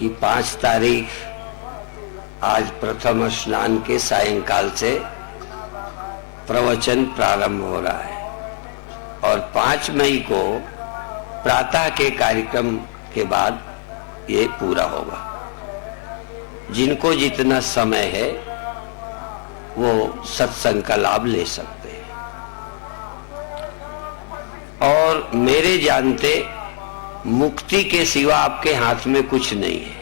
कि 5 तारीख आज प्रथम स्नान के सायंकाल से प्रवचन प्रारंभ हो रहा है और 5 मई को प्रातः के कार्यक्रम के बाद ये पूरा होगा। जिनको जितना समय है वो सत्संग का लाभ ले सकते हैं। और मेरे जानते मुक्ति के सिवा आपके हाथ में कुछ नहीं है।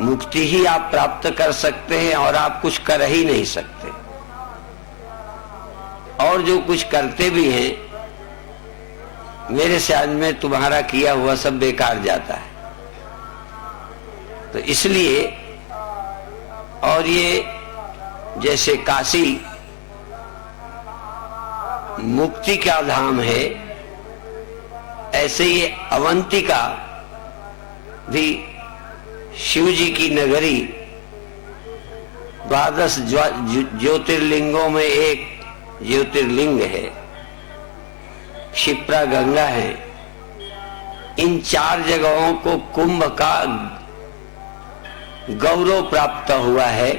मुक्ति ही आप प्राप्त कर सकते हैं और आप कुछ कर ही नहीं सकते। और जो कुछ करते भी हैं, मेरे ख्याल में तुम्हारा किया हुआ सब बेकार जाता है। तो इसलिए, और ये जैसे काशी मुक्ति का धाम है, ऐसे ये अवंतिका भी शिव जी की नगरी 12 ज्योतिर्लिंगों में एक ज्योतिर्लिंग है, क्षिप्रा गंगा है। इन 4 जगहों को कुंभ का गौरव प्राप्त हुआ है।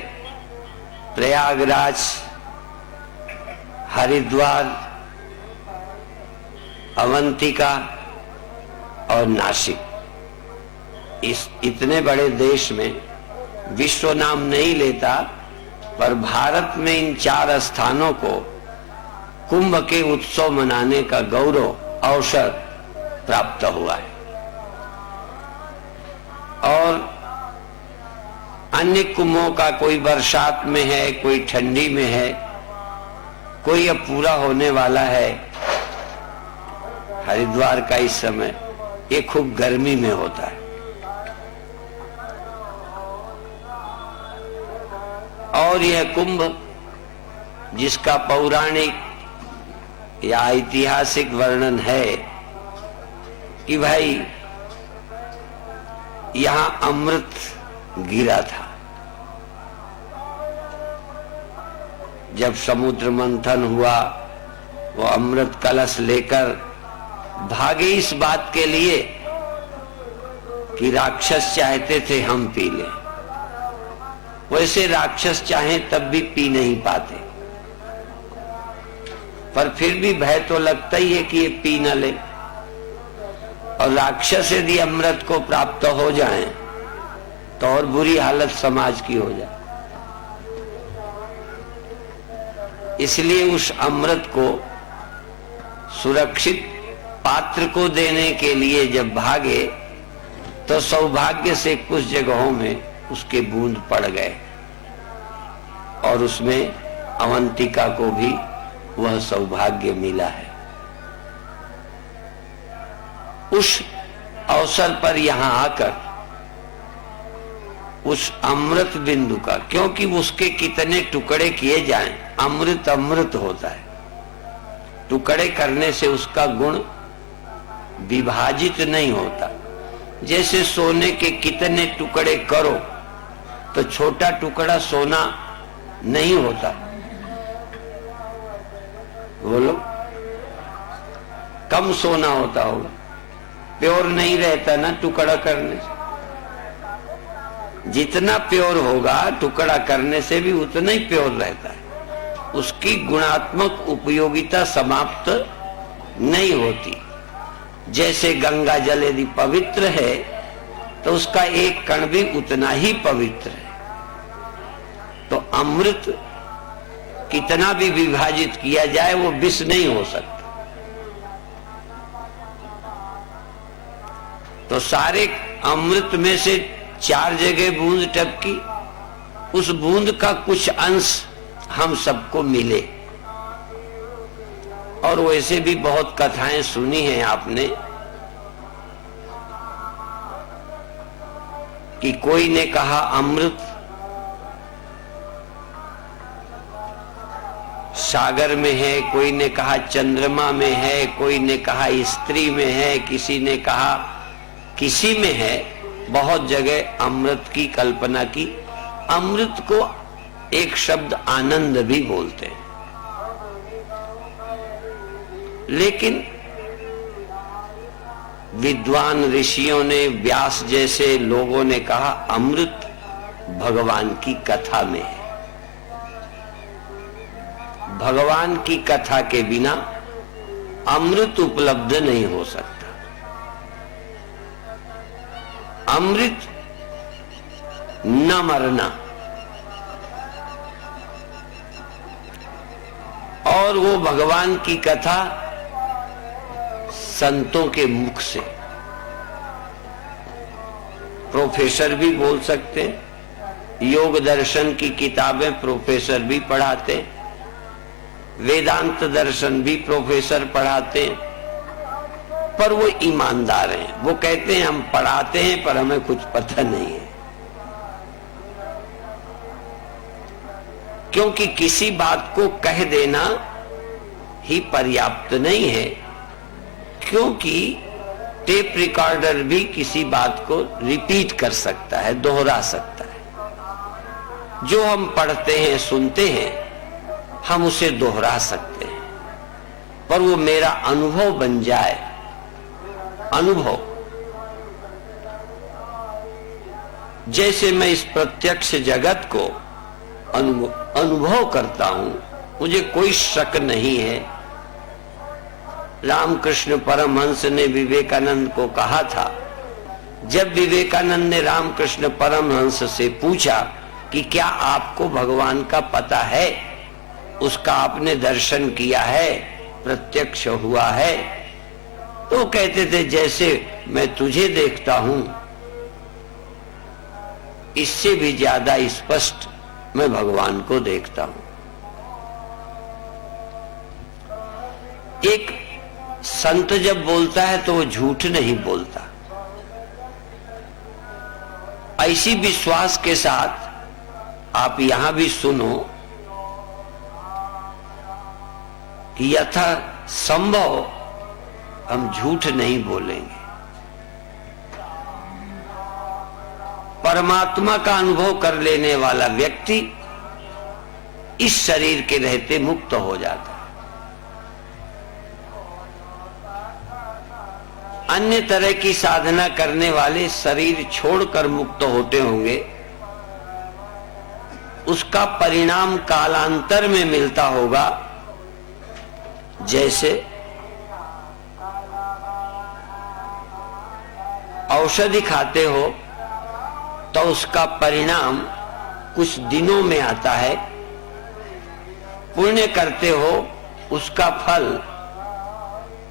प्रयागराज, हरिद्वार, अवंतिका और नासिक। इस इतने बड़े देश में विश्व नाम नहीं लेता, पर भारत में इन 4 स्थानों को कुंभ के उत्सव मनाने का गौरव अवसर प्राप्त हुआ है। और अन्य कुंभों का कोई बरसात में है, कोई ठंडी में है, कोई अब पूरा होने वाला है। हरिद्वार का इस समय ये खूब गर्मी में होता है। और यह कुंभ जिसका पौराणिक या ऐतिहासिक वर्णन है कि भाई यहां अमृत गिरा था। जब समुद्र मंथन हुआ, वो अमृत कलश लेकर भागे इस बात के लिए कि राक्षस चाहते थे हम पी लें। वैसे राक्षस चाहें तब भी पी नहीं पाते, पर फिर भी भय तो लगता ही है कि ये पी न ले। और राक्षस यदि अमृत को प्राप्त हो जाएं तो और बुरी हालत समाज की हो जाए। इसलिए उस अमृत को सुरक्षित पात्र को देने के लिए जब भागे तो सौभाग्य से कुछ जगहों में उसके बूंद पड़ गए और उसमें अवंतिका को भी वह सौभाग्य मिला है। उस अवसर पर यहां आकर उस अमृत बिंदु का, क्योंकि उसके कितने टुकड़े किए जाएं, अमृत अमृत होता है। टुकड़े करने से उसका गुण विभाजित नहीं होता। जैसे सोने के कितने टुकड़े करो तो छोटा टुकड़ा सोना नहीं होता। बोलो, कम सोना होता होगा, प्योर नहीं रहता ना टुकड़ा करने से। जितना प्योर होगा टुकड़ा करने से भी उतना ही प्योर रहता है। उसकी गुणात्मक उपयोगिता समाप्त नहीं होती। जैसे गंगा जल यदि पवित्र है तो उसका एक कण भी उतना ही पवित्र है। तो अमृत कितना भी विभाजित किया जाए वो विष नहीं हो सकता। तो सारे अमृत में से 4 जगह बूंद टपकी, उस बूंद का कुछ अंश हम सबको मिले। और वैसे भी बहुत कथाएं सुनी हैं आपने कि कोई ने कहा अमृत सागर में है, कोई ने कहा चंद्रमा में है, कोई ने कहा स्त्री में है, किसी ने कहा किसी में है। बहुत जगह अमृत की कल्पना की। अमृत को एक शब्द आनंद भी बोलते हैं, लेकिन विद्वान ऋषियों ने, व्यास जैसे लोगों ने कहा अमृत भगवान की कथा में है। भगवान की कथा के बिना अमृत उपलब्ध नहीं हो सकता। अमृत न मरना, और वो भगवान की कथा संतों के मुख से। प्रोफेसर भी बोल सकते हैं, योग दर्शन की किताबें प्रोफेसर भी पढ़ाते हैं, वेदांत दर्शन भी प्रोफेसर पढ़ाते हैं, पर वो ईमानदार हैं। वो कहते हैं हम पढ़ाते हैं पर हमें कुछ पता नहीं है, क्योंकि किसी बात को कह देना ही पर्याप्त नहीं है, क्योंकि टेप रिकॉर्डर भी किसी बात को रिपीट कर सकता है, दोहरा सकता है। जो हम पढ़ते हैं, सुनते हैं, हम उसे दोहरा सकते हैं, पर वो मेरा अनुभव बन जाए। अनुभव, जैसे मैं इस प्रत्यक्ष जगत को अनुभव करता हूं, मुझे कोई शक नहीं है। रामकृष्ण परमहंस ने विवेकानंद को कहा था, जब विवेकानंद ने रामकृष्ण परमहंस से पूछा कि क्या आपको भगवान का पता है, उसका आपने दर्शन किया है, प्रत्यक्ष हुआ है, तो कहते थे जैसे मैं तुझे देखता हूं, इससे भी ज्यादा स्पष्ट मैं भगवान को देखता हूं। एक संत जब बोलता है तो वो झूठ नहीं बोलता। ऐसी विश्वास के साथ आप यहां भी सुनो कि यथा संभव हम झूठ नहीं बोलेंगे। परमात्मा का अनुभव कर लेने वाला व्यक्ति इस शरीर के रहते मुक्त हो जाता है। अन्य तरह की साधना करने वाले शरीर छोड़कर मुक्त होते होंगे, उसका परिणाम कालांतर में मिलता होगा। जैसे औषधि खाते हो तो उसका परिणाम कुछ दिनों में आता है, पुण्य करते हो उसका फल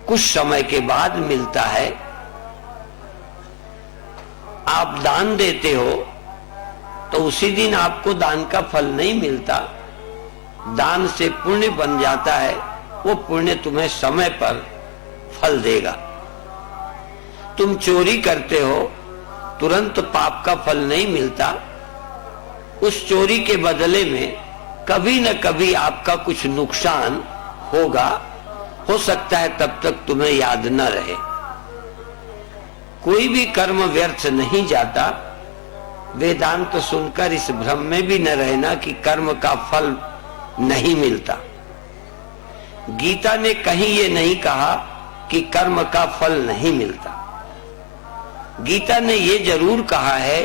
कुछ समय के बाद मिलता है, आप दान देते हो तो उसी दिन आपको दान का फल नहीं मिलता, दान से पुण्य बन जाता है, वो पुण्य तुम्हें समय पर फल देगा। तुम चोरी करते हो, तुरंत पाप का फल नहीं मिलता, उस चोरी के बदले में कभी न कभी आपका कुछ नुकसान होगा, हो सकता है तब तक तुम्हें याद न रहे। कोई भी कर्म व्यर्थ नहीं जाता। वेदांत सुनकर इस भ्रम में भी न रहना कि कर्म का फल नहीं मिलता। गीता ने कहीं ये नहीं कहा कि कर्म का फल नहीं मिलता। गीता ने ये जरूर कहा है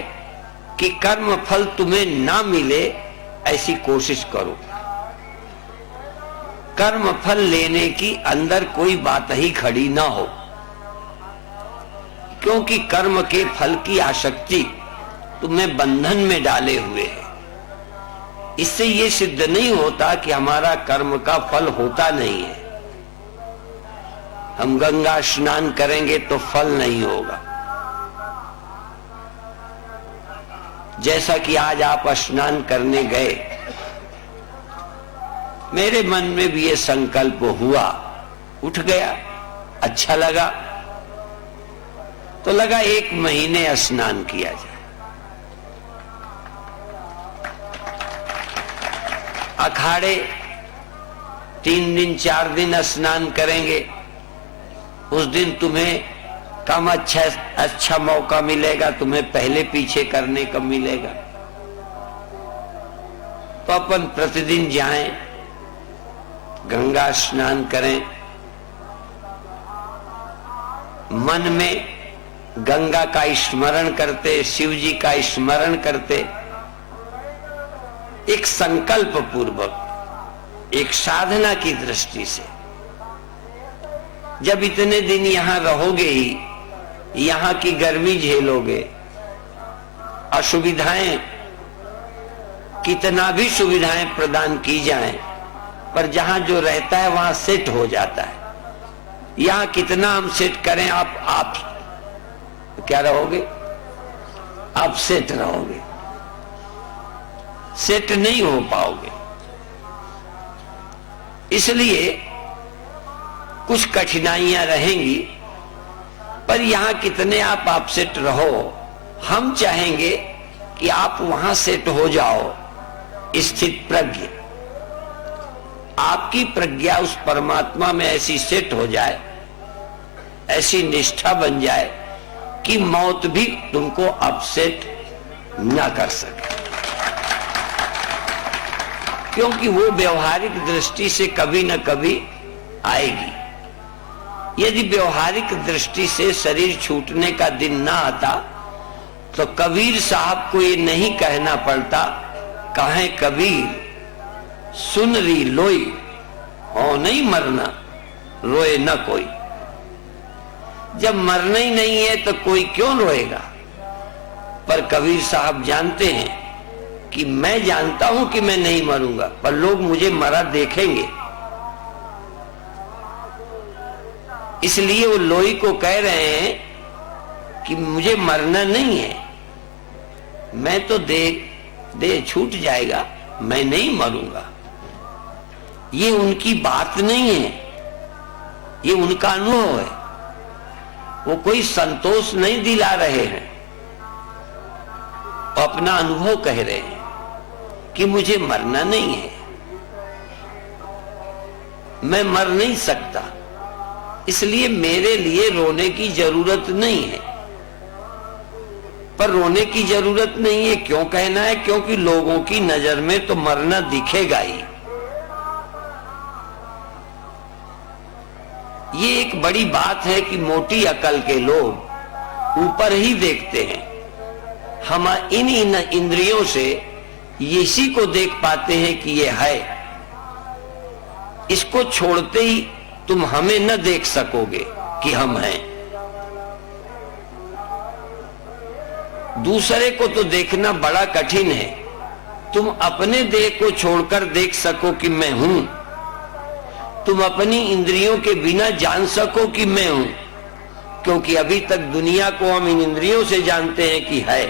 कि कर्म फल तुम्हें ना मिले ऐसी कोशिश करो। कर्म फल लेने की अंदर कोई बात ही खड़ी ना हो, क्योंकि कर्म के फल की आसक्ति तुम्हें बंधन में डाले हुए है। इससे ये सिद्ध नहीं होता कि हमारा कर्म का फल होता नहीं है। हम गंगा स्नान करेंगे तो फल नहीं होगा। जैसा कि आज आप स्नान करने गए, मेरे मन में भी ये संकल्प हुआ, उठ गया, अच्छा लगा, तो लगा 1 महीने स्नान किया जाए। अखाड़े 3 दिन 4 दिन स्नान करेंगे, उस दिन तुम्हें कम अच्छा मौका मिलेगा, तुम्हें पहले पीछे करने का मिलेगा। तो अपन प्रतिदिन जाएं, गंगा स्नान करें, मन में गंगा का स्मरण करते, शिव जी का स्मरण करते, एक संकल्प पूर्वक, एक साधना की दृष्टि से जब इतने दिन यहां रहोगे ही, यहां की गर्मी झेलोगे, असुविधाएं, कितना भी सुविधाएं प्रदान की जाएं, पर जहां जो रहता है वहां सेट हो जाता है। यहां कितना हम सेट करें, आप क्या रहोगे? आप सेट रहोगे, सेट नहीं हो पाओगे। इसलिए कुछ कठिनाइयां रहेंगी, पर यहां कितने आप सेट रहो। हम चाहेंगे कि आप वहां सेट हो जाओ, स्थित प्रज्ञ, आपकी प्रज्ञा उस परमात्मा में ऐसी सेट हो जाए, ऐसी निष्ठा बन जाए कि मौत भी तुमको अपसेट ना कर सके। क्योंकि वो व्यवहारिक दृष्टि से कभी न कभी आएगी। यदि व्यवहारिक दृष्टि से शरीर छूटने का दिन ना आता तो कबीर साहब को ये नहीं कहना पड़ता, कहें कबीर सुन री लोई, हो नहीं मरना, रोए न कोई। जब मरना ही नहीं है तो कोई क्यों रोएगा? पर कबीर साहब जानते हैं कि मैं जानता हूं कि मैं नहीं मरूंगा, पर लोग मुझे मरा देखेंगे। इसलिए वो लोई को कह रहे हैं कि मुझे मरना नहीं है, मैं तो दे छूट जाएगा, मैं नहीं मरूंगा। ये उनकी बात नहीं है, ये उनका अनुभव है। वो कोई संतोष नहीं दिला रहे हैं, अपना अनुभव कह रहे हैं कि मुझे मरना नहीं है, मैं मर नहीं सकता, इसलिए मेरे लिए रोने की जरूरत नहीं है। पर रोने की जरूरत नहीं है क्यों कहना है? क्योंकि लोगों की नजर में तो मरना दिखेगा ही। ये एक बड़ी बात है कि मोटी अकल के लोग ऊपर ही देखते हैं। हम इन इंद्रियों से इसी को देख पाते हैं कि ये है। इसको छोड़ते ही तुम हमें न देख सकोगे कि हम हैं। दूसरे को तो देखना बड़ा कठिन है, तुम अपने देह को छोड़कर देख सको कि मैं हूं। तुम अपनी इंद्रियों के बिना जान सको कि मैं हूं, क्योंकि अभी तक दुनिया को हम इन इंद्रियों से जानते हैं कि है।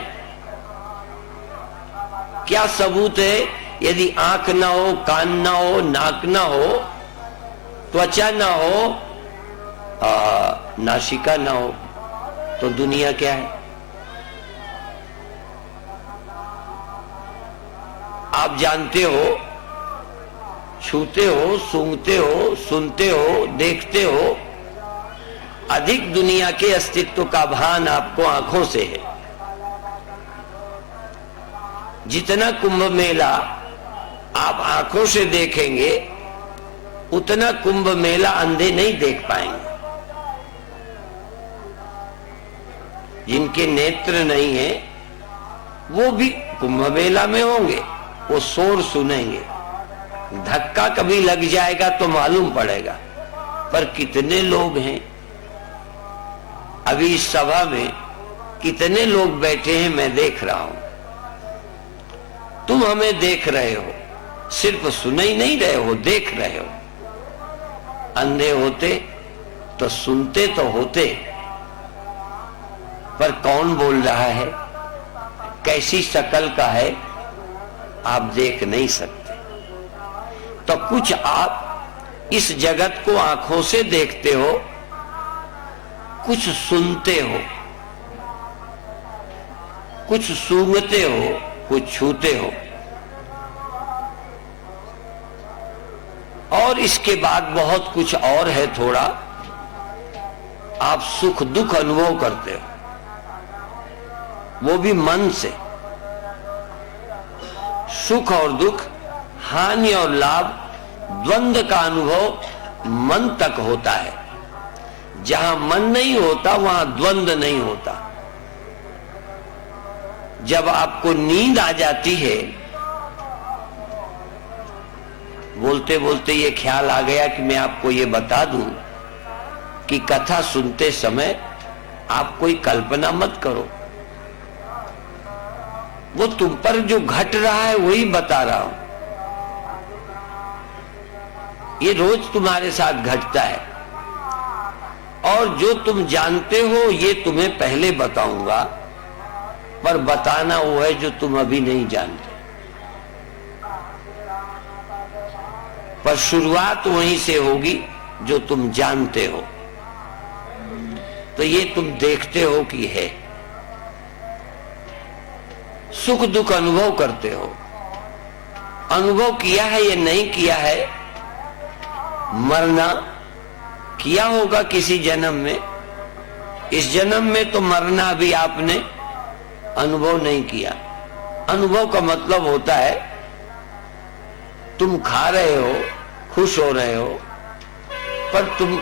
क्या सबूत है? यदि आंख ना हो, कान ना हो, नाक ना हो, त्वचा ना हो, नासिका ना हो, तो दुनिया क्या है? आप जानते हो, छूते हो, सूंघते हो, सुनते हो, देखते हो, अधिक दुनिया के अस्तित्व का भान आपको आंखों से है। जितना कुंभ मेला आप आंखों से देखेंगे, उतना कुंभ मेला अंधे नहीं देख पाएंगे। जिनके नेत्र नहीं है वो भी कुंभ मेला में होंगे, वो शोर सुनेंगे। धक्का कभी लग जाएगा तो मालूम पड़ेगा। पर कितने लोग हैं अभी इस सभा में, कितने लोग बैठे हैं, मैं देख रहा हूं। तुम हमें देख रहे हो, सिर्फ सुन ही नहीं रहे हो, देख रहे हो। अंधे होते तो सुनते तो होते, पर कौन बोल रहा है, कैसी शक्ल का है, आप देख नहीं सकते। तो कुछ आप इस जगत को आंखों से देखते हो, कुछ सुनते हो, कुछ सूंघते हो, कुछ छूते हो, और इसके बाद बहुत कुछ और है। थोड़ा आप सुख दुख अनुभव करते हो, वो भी मन से। सुख और दुख, हानि और लाभ, द्वंद्व का अनुभव मन तक होता है। जहां मन नहीं होता वहां द्वंद्व नहीं होता। जब आपको नींद आ जाती है, बोलते बोलते ये ख्याल आ गया कि मैं आपको ये बता दूं कि कथा सुनते समय आप कोई कल्पना मत करो, वो तुम पर जो घट रहा है वही बता रहा हूं। ये रोज तुम्हारे साथ घटता है, और जो तुम जानते हो ये तुम्हें पहले बताऊंगा, पर बताना वो है जो तुम अभी नहीं जानते। पर शुरुआत वहीं से होगी जो तुम जानते हो। तो ये तुम देखते हो कि है, सुख दुख अनुभव करते हो। अनुभव किया है या नहीं किया है, मरना किया होगा किसी जन्म में। इस जन्म में तो मरना भी आपने अनुभव नहीं किया। अनुभव का मतलब होता है तुम खा रहे हो, खुश हो रहे हो, पर तुम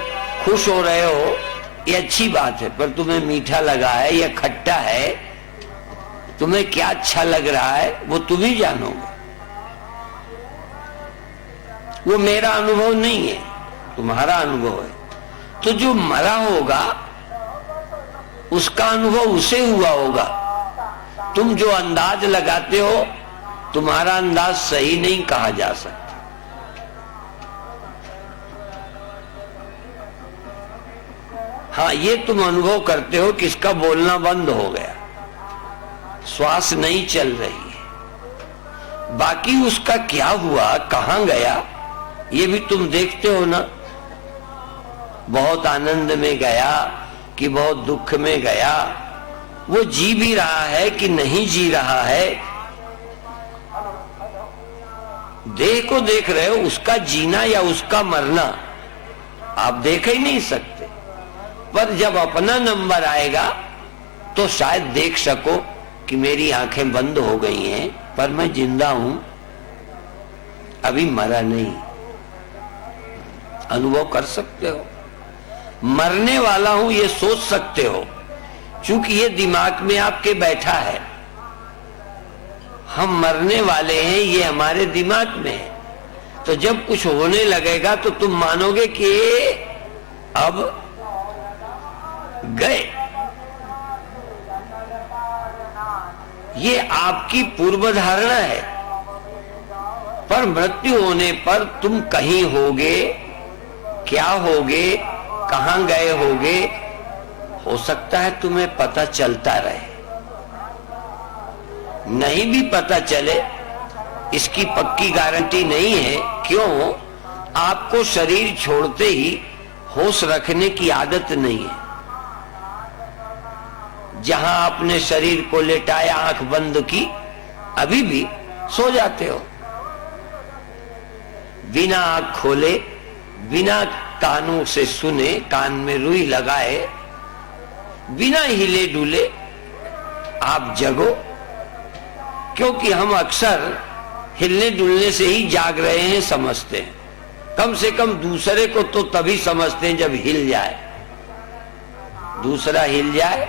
खुश हो रहे हो ये अच्छी बात है, पर तुम्हें मीठा लगा है या खट्टा है, तुम्हें क्या अच्छा लग रहा है वो तुम ही जानोगे। वो मेरा अनुभव नहीं है, तुम्हारा अनुभव है। तो जो मरा होगा उसका अनुभव उसे हुआ होगा। तुम जो अंदाज लगाते हो, तुम्हारा अंदाज सही नहीं कहा जा सकता। हाँ, ये तुम अनुभव करते हो कि इसका बोलना बंद हो गया, श्वास नहीं चल रही है। बाकी उसका क्या हुआ, कहां गया, ये भी तुम देखते हो ना। बहुत आनंद में गया कि बहुत दुख में गया, वो जी भी रहा है कि नहीं जी रहा है, देह को देख रहे हो। उसका जीना या उसका मरना आप देख ही नहीं सकते, पर जब अपना नंबर आएगा तो शायद देख सको कि मेरी आंखें बंद हो गई हैं, पर मैं जिंदा हूं, अभी मरा नहीं। अनुभव कर सकते हो। मरने वाला हूं ये सोच सकते हो, क्योंकि ये दिमाग में आपके बैठा है। हम मरने वाले हैं ये हमारे दिमाग में है। तो जब कुछ होने लगेगा तो तुम मानोगे कि अब गए। ये आपकी पूर्व धारणा है, पर मृत्यु होने पर तुम कहीं होगे, क्या होगे, कहां गए होगे, हो सकता है तुम्हें पता चलता रहे, नहीं भी पता चले, इसकी पक्की गारंटी नहीं है। क्यों? आपको शरीर छोड़ते ही होश रखने की आदत नहीं है। जहां आपने शरीर को लेटाया, आंख बंद की, अभी भी सो जाते हो। बिना आंख खोले, बिना कानों से सुने, कान में रुई लगाए, बिना हिले डुले आप जगो। क्योंकि हम अक्सर हिलने डुलने से ही जाग रहे हैं समझते हैं। कम से कम दूसरे को तो तभी समझते हैं जब हिल जाए, दूसरा हिल जाए।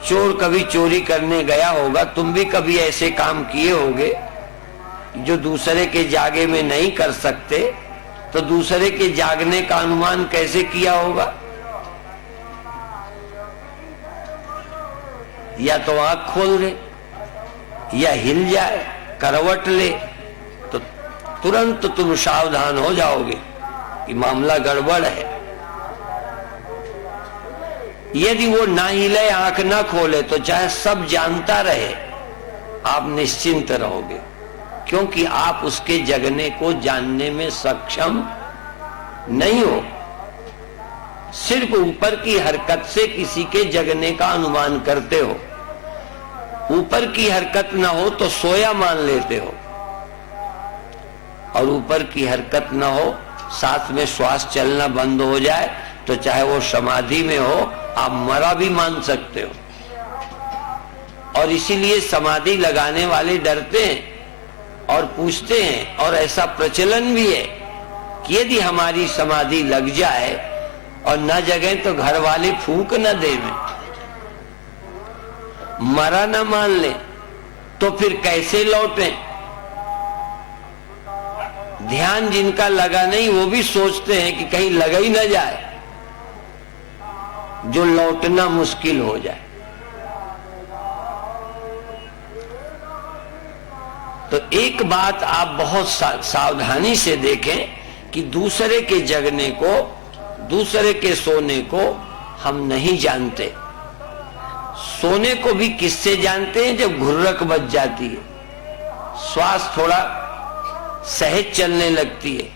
चोर कभी चोरी करने गया होगा, तुम भी कभी ऐसे काम किए होंगे जो दूसरे के जागे में नहीं कर सकते, तो दूसरे के जागने का अनुमान कैसे किया होगा? या तो आंख खोल दे, या हिल जाए, करवट ले, तो तुरंत तुम सावधान हो जाओगे कि मामला गड़बड़ है। यदि वो ना हिले, आंख ना खोले, तो चाहे सब जानता रहे, आप निश्चिंत रहोगे, क्योंकि आप उसके जगने को जानने में सक्षम नहीं हो। सिर्फ ऊपर की हरकत से किसी के जगने का अनुमान करते हो। ऊपर की हरकत ना हो तो सोया मान लेते हो, और ऊपर की हरकत ना हो, साथ में श्वास चलना बंद हो जाए, तो चाहे वो समाधि में हो, आप मरा भी मान सकते हो। और इसीलिए समाधि लगाने वाले डरते हैं और पूछते हैं, और ऐसा प्रचलन भी है कि यदि हमारी समाधि लग जाए और न जगे तो घर वाले फूंक न देवे, मरा न मान ले तो फिर कैसे लौटे। ध्यान जिनका लगा नहीं वो भी सोचते हैं कि कहीं लगा ही न जाए जो लौटना मुश्किल हो जाए। तो एक बात आप बहुत सावधानी से देखें कि दूसरे के जगने को, दूसरे के सोने को हम नहीं जानते। सोने को भी किससे जानते हैं? जब घुर्रक बच जाती है, श्वास थोड़ा सहज चलने लगती है,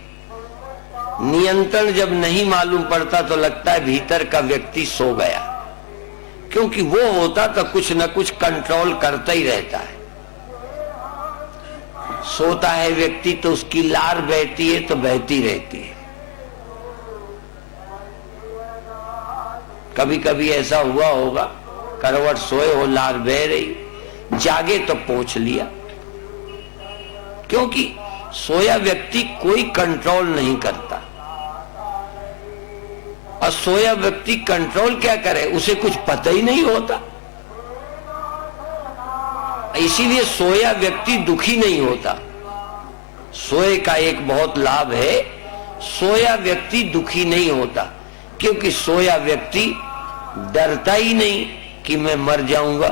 नियंत्रण जब नहीं मालूम पड़ता तो लगता है भीतर का व्यक्ति सो गया, क्योंकि वो होता तो कुछ न कुछ कंट्रोल करता ही रहता है। सोता है व्यक्ति तो उसकी लार बहती है तो बहती रहती है। कभी कभी ऐसा हुआ होगा, करवट सोए हो लार बह रही, जागे तो पोंछ लिया, क्योंकि सोया व्यक्ति कोई कंट्रोल नहीं करता। और सोया व्यक्ति कंट्रोल क्या करे, उसे कुछ पता ही नहीं होता। इसीलिए सोया व्यक्ति दुखी नहीं होता। सोए का एक बहुत लाभ है, सोया व्यक्ति दुखी नहीं होता, क्योंकि सोया व्यक्ति डरता ही नहीं कि मैं मर जाऊंगा।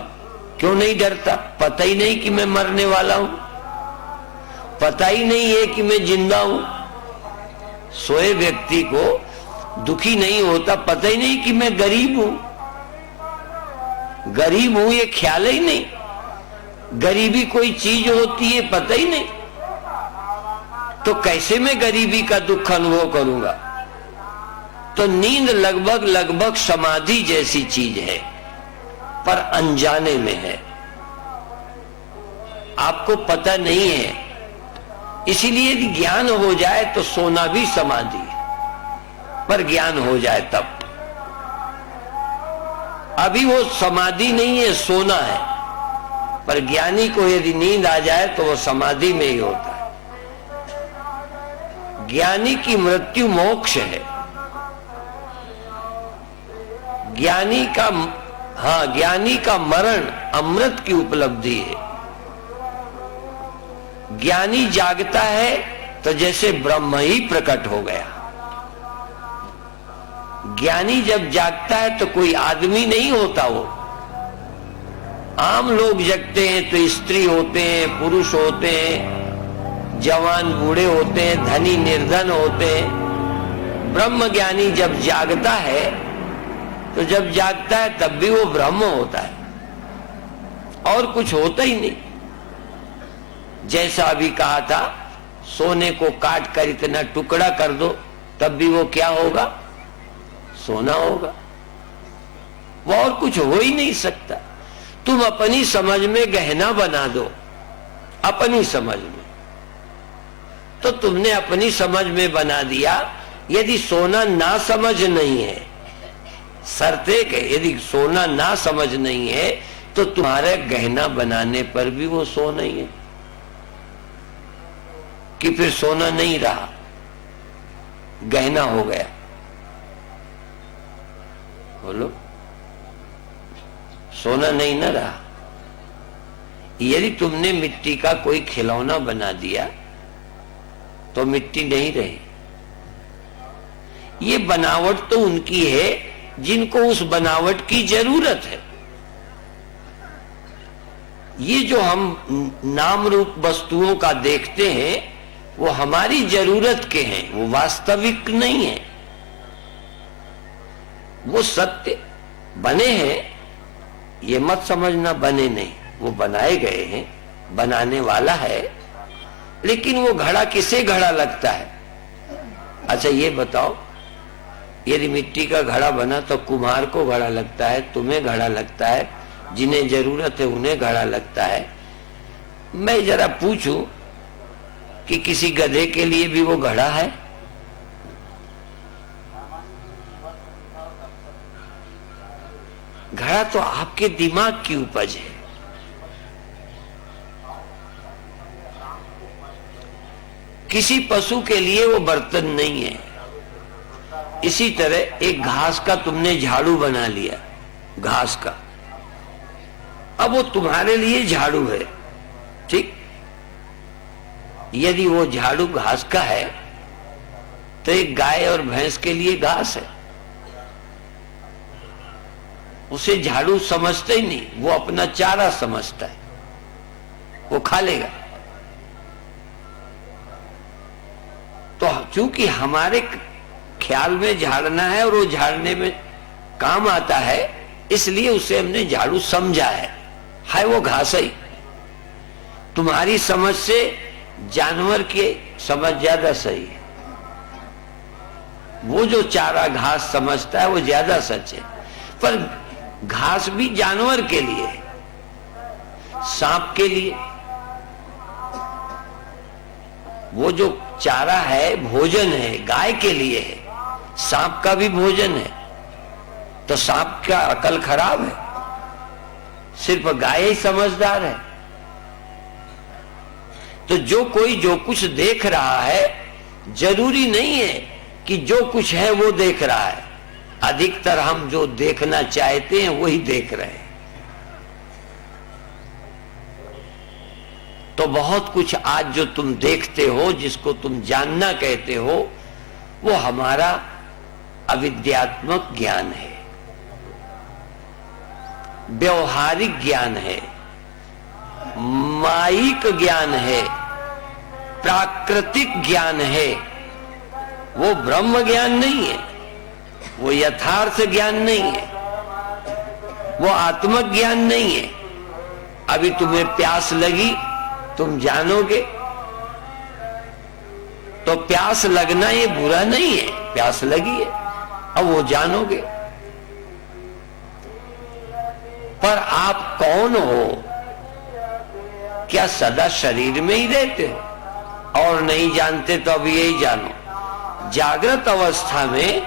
क्यों नहीं डरता? पता ही नहीं कि मैं मरने वाला हूं, पता ही नहीं है कि मैं जिंदा हूं। सोए व्यक्ति को दुखी नहीं होता, पता ही नहीं कि मैं गरीब हूं, गरीब हूं ये ख्याल ही नहीं, गरीबी कोई चीज होती है पता ही नहीं, तो कैसे मैं गरीबी का दुख अनुभव करूंगा। तो नींद लगभग लगभग समाधि जैसी चीज है, पर अनजाने में है, आपको पता नहीं है। इसीलिए यदि ज्ञान हो जाए तो सोना भी समाधि है, पर ज्ञान हो जाए तब। अभी वो समाधि नहीं है, सोना है, पर ज्ञानी को यदि नींद आ जाए तो वो समाधि में ही होता है। ज्ञानी की मृत्यु मोक्ष है, ज्ञानी का मरण अमृत की उपलब्धि है। ज्ञानी जागता है तो जैसे ब्रह्म ही प्रकट हो गया। ज्ञानी जब जागता है तो कोई आदमी नहीं होता, वो आम लोग जगते हैं तो स्त्री होते हैं, पुरुष होते हैं, जवान बूढ़े होते हैं, धनी निर्धन होते हैं। ब्रह्म ज्ञानी जब जागता है तो जब जागता है तब भी वो ब्रह्म होता है, और कुछ होता ही नहीं। जैसा अभी कहा था, सोने को काट कर इतना टुकड़ा कर दो तब भी वो क्या होगा? सोना होगा, वो और कुछ हो ही नहीं सकता। तुम अपनी समझ में गहना बना दो, अपनी समझ में, तो तुमने अपनी समझ में बना दिया। यदि सोना ना समझ नहीं है, शर्ते के यदि सोना ना समझ नहीं है तो तुम्हारे गहना बनाने पर भी वो सोना ही है, कि फिर सोना नहीं रहा, गहना हो गया। बोलो, सोना नहीं ना रहा। यदि तुमने मिट्टी का कोई खिलौना बना दिया तो मिट्टी नहीं रही। ये बनावट तो उनकी है जिनको उस बनावट की जरूरत है। ये जो हम नाम रूप वस्तुओं का देखते हैं वो हमारी जरूरत के हैं, वो वास्तविक नहीं है। वो सत्य बने हैं, ये मत समझना बने नहीं, वो बनाए गए हैं, बनाने वाला है। लेकिन वो घड़ा किसे घड़ा लगता है? अच्छा ये बताओ, यदि मिट्टी का घड़ा बना तो कुम्हार को घड़ा लगता है, तुम्हें घड़ा लगता है, जिन्हें जरूरत है उन्हें घड़ा लगता है। मैं जरा पूछूं कि किसी गधे के लिए भी वो घड़ा है? घड़ा तो आपके दिमाग की उपज है। किसी पशु के लिए वो बर्तन नहीं है, इसी तरह एक घास का तुमने झाड़ू बना लिया, घास का, अब वो तुम्हारे लिए झाड़ू है, ठीक। यदि वो झाड़ू घास का है तो एक गाय और भैंस के लिए घास है, उसे झाड़ू समझते ही नहीं, वो अपना चारा समझता है, वो खा लेगा। तो चूंकि हमारे ख्याल में झाड़ना है और वो झाड़ने में काम आता है, इसलिए उसे हमने झाड़ू समझा है वो घास ही। तुम्हारी समझ से जानवर की समझ ज्यादा सही है, वो जो चारा घास समझता है वो ज्यादा सच है। पर घास भी जानवर के लिए है, सांप के लिए वो जो चारा है भोजन है, गाय के लिए है, सांप का भी भोजन है। तो सांप का अकल खराब है, सिर्फ गाय ही समझदार है। तो जो कोई जो कुछ देख रहा है, जरूरी नहीं है कि जो कुछ है वो देख रहा है, अधिकतर हम जो देखना चाहते हैं वही देख रहे हैं। तो बहुत कुछ आज जो तुम देखते हो, जिसको तुम जानना कहते हो, वो हमारा अविद्यात्मक ज्ञान है, व्यवहारिक ज्ञान है, मायिक ज्ञान है, प्राकृतिक ज्ञान है। वो ब्रह्म ज्ञान नहीं है, वो यथार्थ ज्ञान नहीं है, वो आत्मक ज्ञान नहीं है। अभी तुम्हें प्यास लगी, तुम जानोगे, तो प्यास लगना ये बुरा नहीं है, प्यास लगी है, अब वो जानोगे। पर आप कौन हो? क्या सदा शरीर में ही रहते हो? और नहीं जानते तो अब यही जानो, जागृत अवस्था में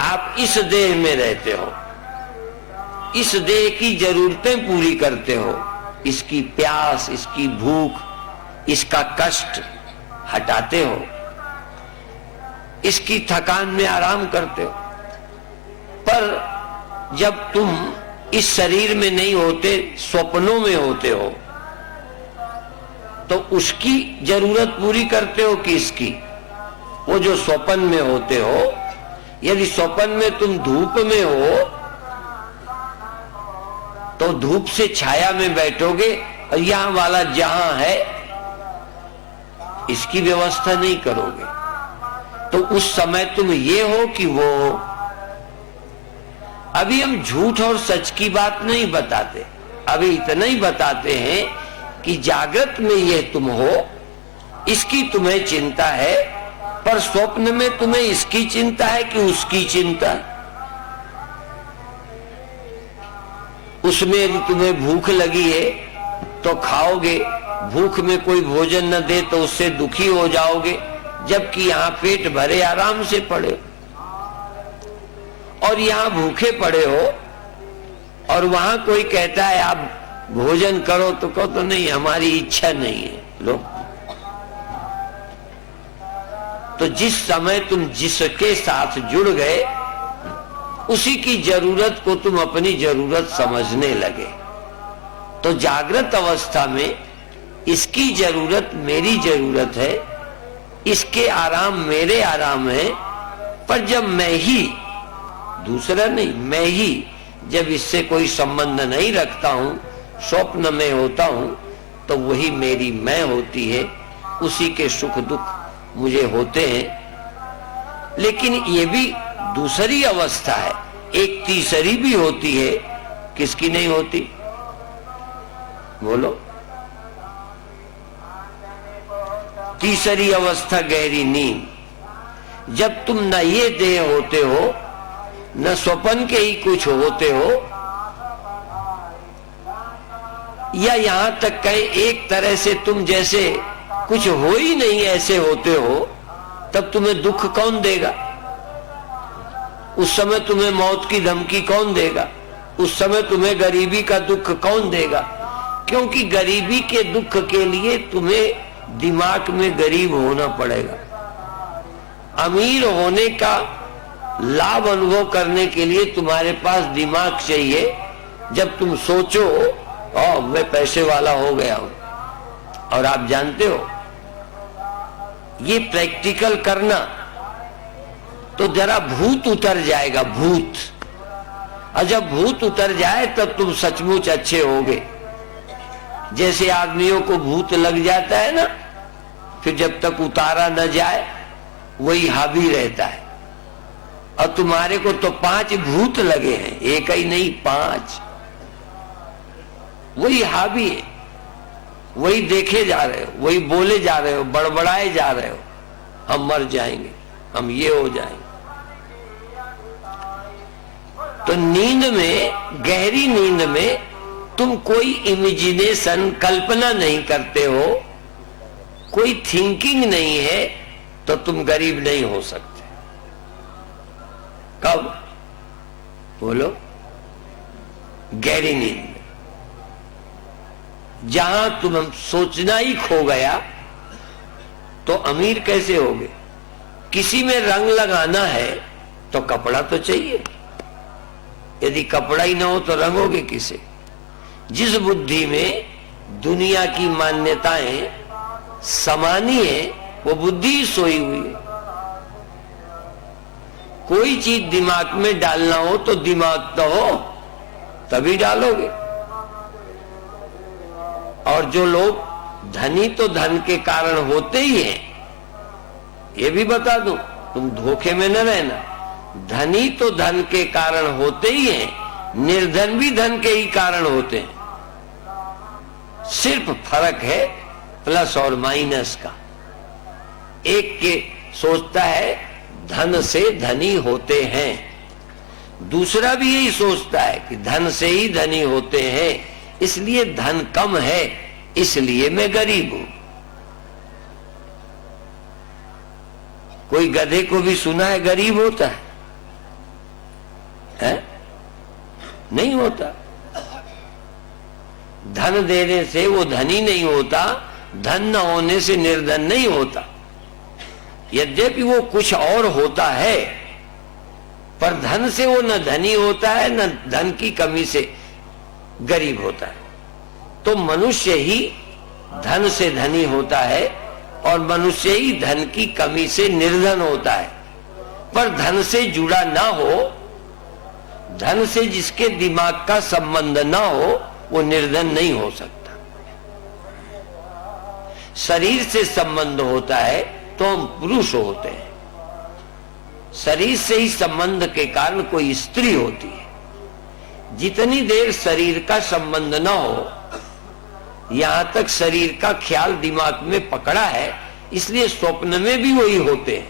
आप इस देह में रहते हो, इस देह की जरूरतें पूरी करते हो, इसकी प्यास, इसकी भूख, इसका कष्ट हटाते हो, इसकी थकान में आराम करते हो। पर जब तुम इस शरीर में नहीं होते, स्वप्नों में होते हो, तो उसकी जरूरत पूरी करते हो कि इसकी? वो जो स्वप्न में होते हो, यदि स्वप्न में तुम धूप में हो तो धूप से छाया में बैठोगे, और यहां वाला जहां है इसकी व्यवस्था नहीं करोगे, तो उस समय तुम ये हो कि वो हो। अभी हम झूठ और सच की बात नहीं बताते, अभी इतना ही बताते हैं कि जागृत में ये तुम हो, इसकी तुम्हें चिंता है, पर स्वप्न में तुम्हें इसकी चिंता है कि उसकी चिंता? उसमें यदि तुम्हें भूख लगी है तो खाओगे, भूख में कोई भोजन न दे तो उससे दुखी हो जाओगे, जबकि यहां पेट भरे आराम से पड़े और यहां भूखे पड़े हो, और वहां कोई कहता है आप भोजन करो तो कहो तो नहीं, हमारी इच्छा नहीं है। लो, तो जिस समय तुम जिसके साथ जुड़ गए, उसी की जरूरत को तुम अपनी जरूरत समझने लगे। तो जागृत अवस्था में इसकी जरूरत मेरी जरूरत है, इसके आराम मेरे आराम है। पर जब मैं ही, दूसरा नहीं, मैं ही जब इससे कोई संबंध नहीं रखता हूं, स्वप्न में होता हूं, तो वही मेरी मैं होती है, उसी के सुख दुख मुझे होते हैं। लेकिन ये भी दूसरी अवस्था है, एक तीसरी भी होती है। किसकी नहीं होती? बोलो। तीसरी अवस्था गहरी नींद। जब तुम न ये देह होते हो, न स्वप्न के ही कुछ होते हो, या यहां तक कहें एक तरह से तुम जैसे कुछ हो ही नहीं ऐसे होते हो, तब तुम्हें दुख कौन देगा? उस समय तुम्हें मौत की धमकी कौन देगा? उस समय तुम्हें गरीबी का दुख कौन देगा? क्योंकि गरीबी के दुख के लिए तुम्हें दिमाग में गरीब होना पड़ेगा। अमीर होने का लाभ अनुभव करने के लिए तुम्हारे पास दिमाग चाहिए। जब तुम सोचो मैं पैसे वाला हो गया हूं, और आप जानते हो ये प्रैक्टिकल करना तो जरा भूत उतर जाएगा, भूत। और जब भूत उतर जाए तब तुम सचमुच अच्छे होगे। जैसे आदमियों को भूत लग जाता है ना, फिर जब तक उतारा न जाए वही हावी रहता है। और तुम्हारे को तो 5 भूत लगे हैं, एक ही नहीं 5। वही हावी है, वही देखे जा रहे हो, वही बोले जा रहे हो, बड़बड़ाए जा रहे हो, हम मर जाएंगे, हम ये हो जाएंगे। तो नींद में, गहरी नींद में तुम कोई इमेजिनेशन, कल्पना नहीं करते हो, कोई थिंकिंग नहीं है, तो तुम गरीब नहीं हो सकते। कब? बोलो। गहरी नींद में, जहां तुम सोचना ही खो गया तो अमीर कैसे होगे? किसी में रंग लगाना है तो कपड़ा तो चाहिए, यदि कपड़ा ही ना हो तो रंगोगे किसे? जिस बुद्धि में दुनिया की मान्यताएं समानी है वो बुद्धि ही सोई हुई है। कोई चीज दिमाग में डालना हो तो दिमाग तो हो तभी डालोगे। और जो लोग धनी तो धन के कारण होते ही हैं, ये भी बता दूं, तुम धोखे में न रहना। धनी तो धन के कारण होते ही हैं, निर्धन भी धन के ही कारण होते हैं। सिर्फ फर्क है प्लस और माइनस का। एक के सोचता है धन से धनी होते हैं, दूसरा भी यही सोचता है कि धन से ही धनी होते हैं, इसलिए धन कम है, इसलिए मैं गरीब हूं। कोई गधे को भी सुना है गरीब होता है? नहीं होता। धन देने से वो धनी नहीं होता, धन न होने से निर्धन नहीं होता। यद्यपि वो कुछ और होता है, पर धन से वो न धनी होता है, न धन की कमी से गरीब होता है। तो मनुष्य ही धन से धनी होता है और मनुष्य ही धन की कमी से निर्धन होता है। पर धन से जुड़ा ना हो, धन से जिसके दिमाग का संबंध ना हो, वो निर्धन नहीं हो सकता। शरीर से संबंध होता है तो हम पुरुष होते हैं। शरीर से ही संबंध के कारण कोई स्त्री होती है। जितनी देर शरीर का संबंध ना हो, यहां तक शरीर का ख्याल दिमाग में पकड़ा है, इसलिए स्वप्न में भी वही होते हैं।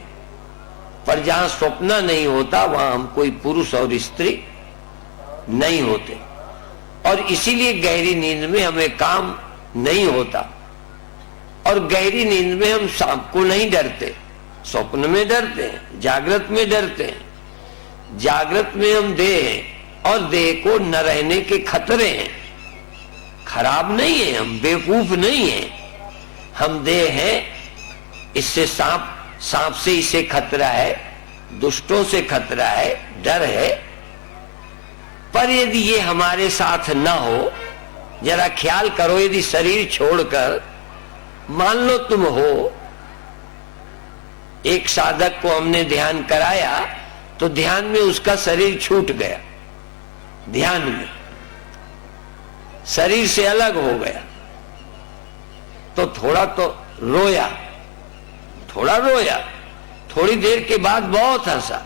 पर जहां स्वप्न नहीं होता वहां हम कोई पुरुष और स्त्री नहीं होते। और इसीलिए गहरी नींद में हमें काम नहीं होता। और गहरी नींद में हम सांप को नहीं डरते, स्वप्न में डरते हैं, जागृत में डरते हैं। जागृत में हम देह हैं और देह को न रहने के खतरे हैं। खराब नहीं है, हम बेवकूफ नहीं हैं, हम देह हैं। इससे सांप से इसे खतरा है, दुष्टों से खतरा है, डर है। पर यदि ये हमारे साथ ना हो, जरा ख्याल करो, यदि शरीर छोड़कर मान लो तुम हो, एक साधक को हमने ध्यान कराया तो ध्यान में उसका शरीर छूट गया, ध्यान में शरीर से अलग हो गया, तो थोड़ा तो रोया, थोड़ी देर के बाद बहुत हंसा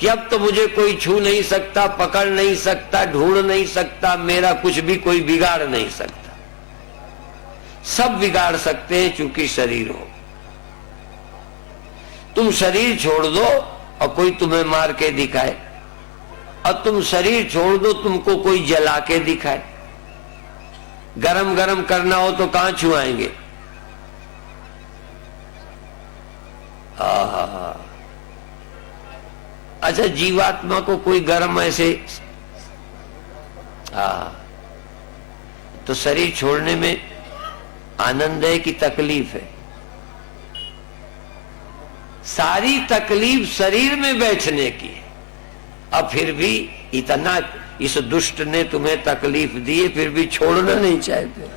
कि अब तो मुझे कोई छू नहीं सकता, पकड़ नहीं सकता, ढूंढ नहीं सकता, मेरा कुछ भी कोई बिगाड़ नहीं सकता। सब बिगाड़ सकते हैं चूंकि शरीर हो। तुम शरीर छोड़ दो और कोई तुम्हें मार के दिखाए, और तुम शरीर छोड़ दो तुमको कोई जला के दिखाए। गरम गरम करना हो तो कहां छुआएंगे? अच्छा, जीवात्मा को कोई गरम ऐसे तो शरीर छोड़ने में आनंद है कि तकलीफ है? सारी तकलीफ शरीर में बैठने की है। अब फिर भी इतना इस दुष्ट ने तुम्हें तकलीफ दी है, फिर भी छोड़ना नहीं चाहते।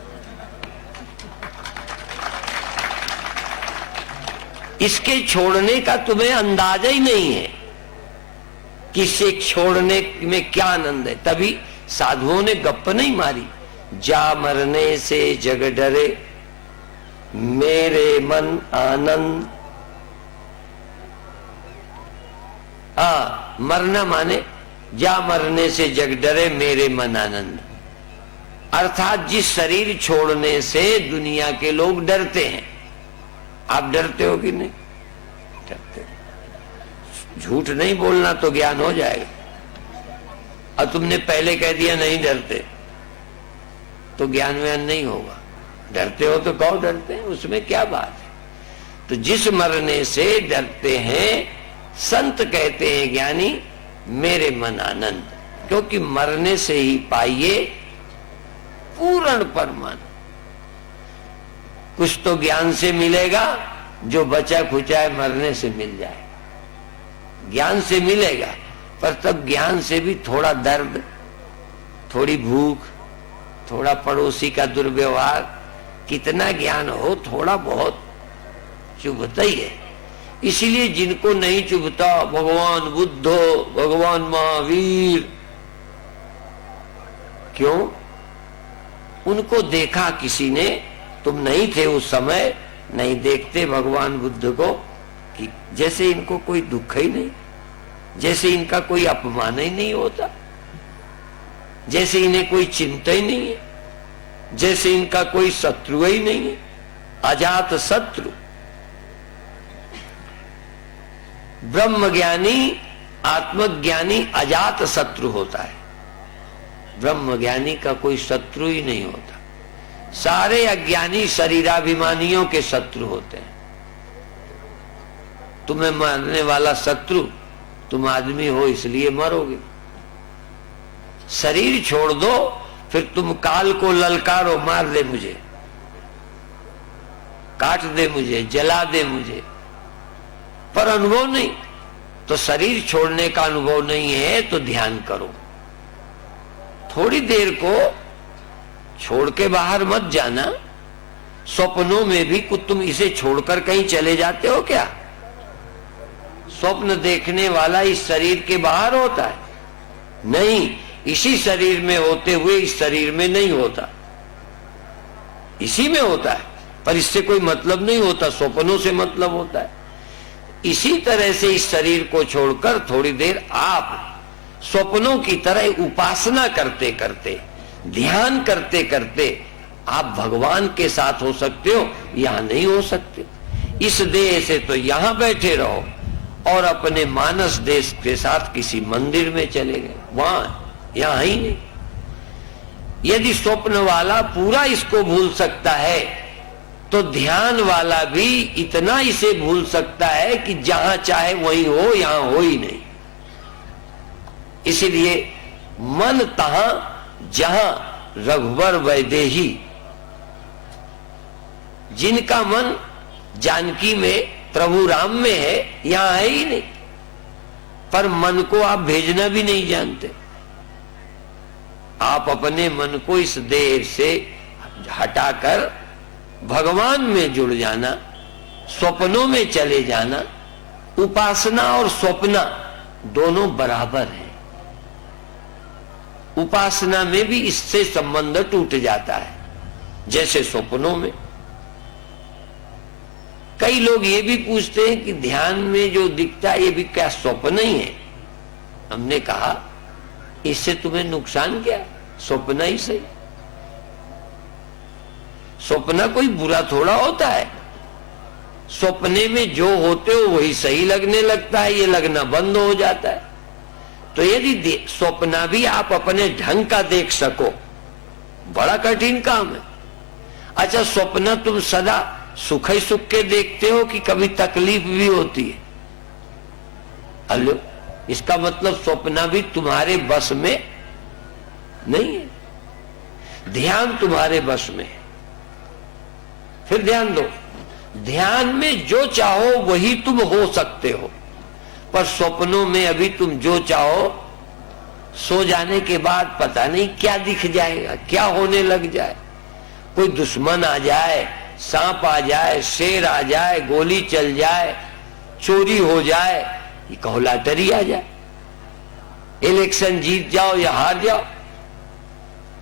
इसके छोड़ने का तुम्हें अंदाजा ही नहीं है कि इसे छोड़ने में क्या आनंद है। तभी साधुओं ने गप्प नहीं मारी, जा मरने से जग डरे मेरे मन आनंद। मरना माने जा मरने से जग डरे मेरे मन आनंद, अर्थात जिस शरीर छोड़ने से दुनिया के लोग डरते हैं। आप डरते हो कि नहीं? डरते। झूठ नहीं बोलना तो ज्ञान हो जाएगा। और तुमने पहले कह दिया नहीं डरते तो ज्ञान व्यान नहीं होगा। डरते हो तो कहो डरते हैं, उसमें क्या बात है। तो जिस मरने से डरते हैं, संत कहते हैं ज्ञानी मेरे मन आनंद, क्योंकि मरने से ही पाइए पूर्ण परमानंद। कुछ तो ज्ञान से मिलेगा, जो बचा खुचा है मरने से मिल जाए। ज्ञान से मिलेगा, पर तब ज्ञान से भी थोड़ा दर्द, थोड़ी भूख, थोड़ा पड़ोसी का दुर्व्यवहार, कितना ज्ञान हो थोड़ा बहुत चुभता ही है। इसीलिए जिनको नहीं चुभता, भगवान बुद्ध, भगवान महावीर, क्यों? उनको देखा किसी ने, तुम नहीं थे उस समय, नहीं देखते भगवान बुद्ध को कि जैसे इनको कोई दुख ही नहीं, जैसे इनका कोई अपमान ही नहीं होता, जैसे इन्हें कोई चिंता ही नहीं है, जैसे इनका कोई शत्रु ही नहीं है, अजात शत्रु। ब्रह्मज्ञानी आत्मज्ञानी अजात शत्रु होता है। ब्रह्मज्ञानी का कोई शत्रु ही नहीं होता। सारे अज्ञानी शरीराभिमानियों के शत्रु होते हैं। तुम्हें मारने वाला शत्रु तुम आदमी हो इसलिए मरोगे। शरीर छोड़ दो, फिर तुम काल को ललकारो, मार दे मुझे, काट दे मुझे, जला दे मुझे, पर अनुभव नहीं। तो शरीर छोड़ने का अनुभव नहीं है तो ध्यान करो। थोड़ी देर को छोड़ के बाहर मत जाना। स्वप्नों में भी कुछ तुम इसे छोड़कर कहीं चले जाते हो क्या? स्वप्न देखने वाला इस शरीर के बाहर होता है? नहीं, इसी शरीर में होते हुए इस शरीर में नहीं होता, इसी में होता है, पर इससे कोई मतलब नहीं होता, स्वप्नों से मतलब होता है। इसी तरह से इस शरीर को छोड़कर थोड़ी देर आप स्वप्नों की तरह उपासना करते करते, ध्यान करते करते आप भगवान के साथ हो सकते हो, यहां नहीं हो सकते। इस देह से तो यहां बैठे रहो और अपने मानस देश के साथ किसी मंदिर में चले गए, वहां, यहां ही नहीं। यदि स्वप्न वाला पूरा इसको भूल सकता है तो ध्यान वाला भी इतना इसे भूल सकता है कि जहां चाहे वहीं हो, यहां हो ही नहीं। इसलिए मन तहां जहां रघुवर वैदेही, जिनका मन जानकी में, प्रभु राम में है, यहां है ही नहीं। पर मन को आप भेजना भी नहीं जानते। आप अपने मन को इस देह से हटाकर भगवान में जुड़ जाना, स्वप्नों में चले जाना। उपासना और स्वप्न दोनों बराबर हैं। उपासना में भी इससे संबंध टूट जाता है, जैसे स्वप्नों में। कई लोग ये भी पूछते हैं कि ध्यान में जो दिखता है ये भी क्या स्वप्न ही है? हमने कहा इससे तुम्हें नुकसान क्या? स्वप्न ही सही। स्वप्न कोई बुरा थोड़ा होता है। स्वप्ने में जो होते हो वही सही लगने लगता है, ये लगना बंद हो जाता है। तो यदि स्वप्न भी आप अपने ढंग का देख सको, बड़ा कठिन काम है। अच्छा, स्वप्न तुम सदा सुख ही सुख के देखते हो कि कभी तकलीफ भी होती है? हेलो, इसका मतलब स्वप्न भी तुम्हारे बस में नहीं है, ध्यान तुम्हारे बस में है। फिर ध्यान दो, ध्यान में जो चाहो वही तुम हो सकते हो, पर स्वप्नों में अभी तुम जो चाहो सो जाने के बाद पता नहीं क्या दिख जाएगा, क्या होने लग जाए। कोई दुश्मन आ जाए, सांप आ जाए, शेर आ जाए, गोली चल जाए, चोरी हो जाए, ये कहो लॉटरी आ जाए, इलेक्शन जीत जाओ या हार जाओ।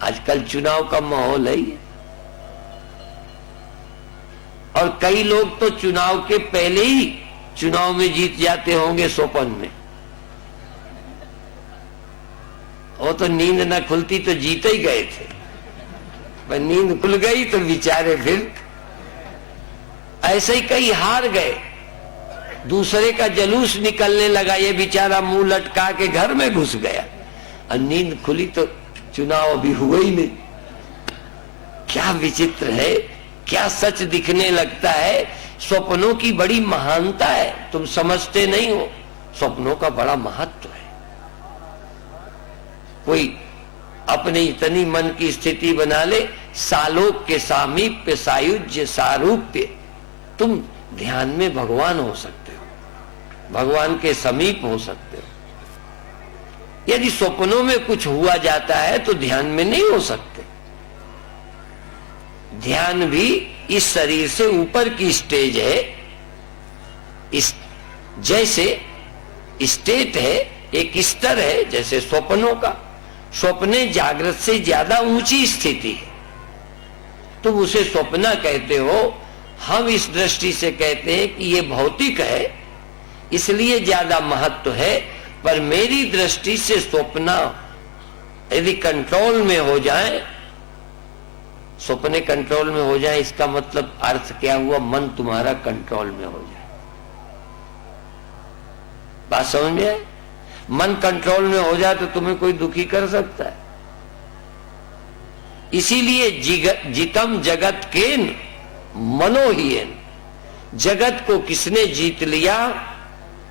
आजकल चुनाव का माहौल है ये। और कई लोग तो चुनाव के पहले ही चुनाव में जीत जाते होंगे स्वप्न में। वो तो नींद न खुलती तो जीते ही गए थे, पर नींद खुल गई तो बेचारे फिर ऐसे ही कई हार गए। दूसरे का जलूस निकलने लगा, ये बेचारा मुंह लटका के घर में घुस गया, और नींद खुली तो चुनाव अभी हुआ ही नहीं। क्या विचित्र है, क्या सच दिखने लगता है। स्वप्नों की बड़ी महानता है, तुम समझते नहीं हो। स्वप्नों का बड़ा महत्व है। कोई अपने इतनी मन की स्थिति बना ले, सालोक के सामीप्य सायुज्य सारूप्य, तुम ध्यान में भगवान हो सकते हो, भगवान के समीप हो सकते हो। यदि स्वप्नों में कुछ हुआ जाता है तो ध्यान में नहीं हो सकते। ध्यान भी इस शरीर से ऊपर की स्टेज है, इस जैसे स्टेट है, एक स्तर है जैसे स्वप्नों का। स्वप्ने जागृत से ज्यादा ऊंची स्थिति है, तुम उसे स्वप्न कहते हो। हम इस दृष्टि से कहते हैं कि ये भौतिक है इसलिए ज्यादा महत्व है, पर मेरी दृष्टि से स्वप्न यदि कंट्रोल में हो जाए, स्वप्ने कंट्रोल में हो जाए, इसका मतलब अर्थ क्या हुआ, मन तुम्हारा कंट्रोल में हो जाए। बात समझ में आए? मन कंट्रोल में हो जाए तो तुम्हें कोई दुखी कर सकता है? इसीलिए जितम जगत केन मनोहीन, जगत को किसने जीत लिया?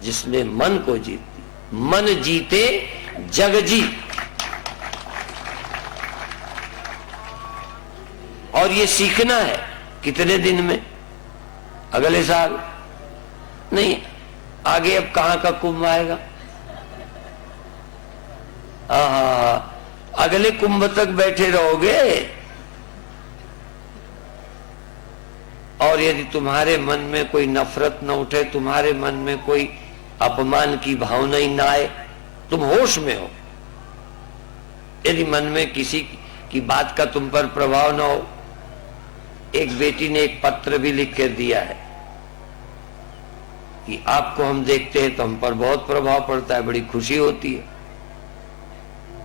जिसने मन को जीत लिया। मन जीते जग जीत। और ये सीखना है कितने दिन में? अगले साल नहीं, आगे अब कहां का कुंभ आएगा? अगले कुंभ तक बैठे रहोगे। और यदि तुम्हारे मन में कोई नफरत न उठे, तुम्हारे मन में कोई अपमान की भावना ही ना आए, तुम होश में हो, यदि मन में किसी की बात का तुम पर प्रभाव न हो। एक बेटी ने एक पत्र भी लिख कर दिया है कि आपको हम देखते हैं तो हम पर बहुत प्रभाव पड़ता है, बड़ी खुशी होती है,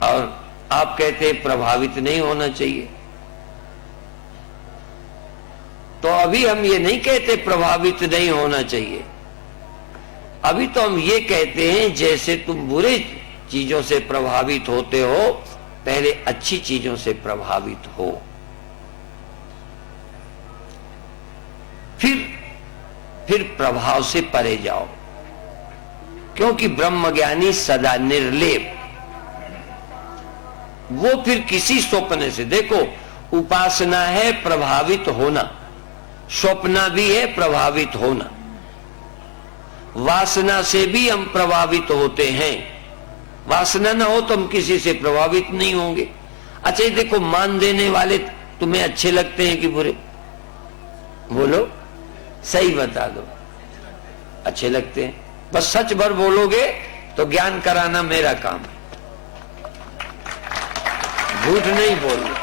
और आप कहते हैं प्रभावित नहीं होना चाहिए। तो अभी हम ये नहीं कहते प्रभावित नहीं होना चाहिए, अभी तो हम ये कहते हैं जैसे तुम बुरे चीजों से प्रभावित होते हो, पहले अच्छी चीजों से प्रभावित हो, फिर प्रभाव से परे जाओ। क्योंकि ब्रह्मज्ञानी सदा निर्लेप, वो फिर किसी स्वप्न से, देखो उपासना है प्रभावित होना, स्वप्न भी है प्रभावित होना, वासना से भी हम प्रभावित होते हैं। वासना ना हो तो हम किसी से प्रभावित नहीं होंगे। अच्छा देखो, मान देने वाले तुम्हें अच्छे लगते हैं कि बुरे? बोलो, सही बता दो। अच्छे लगते हैं, बस सच भर बोलोगे तो ज्ञान कराना मेरा काम है, झूठ नहीं बोलना।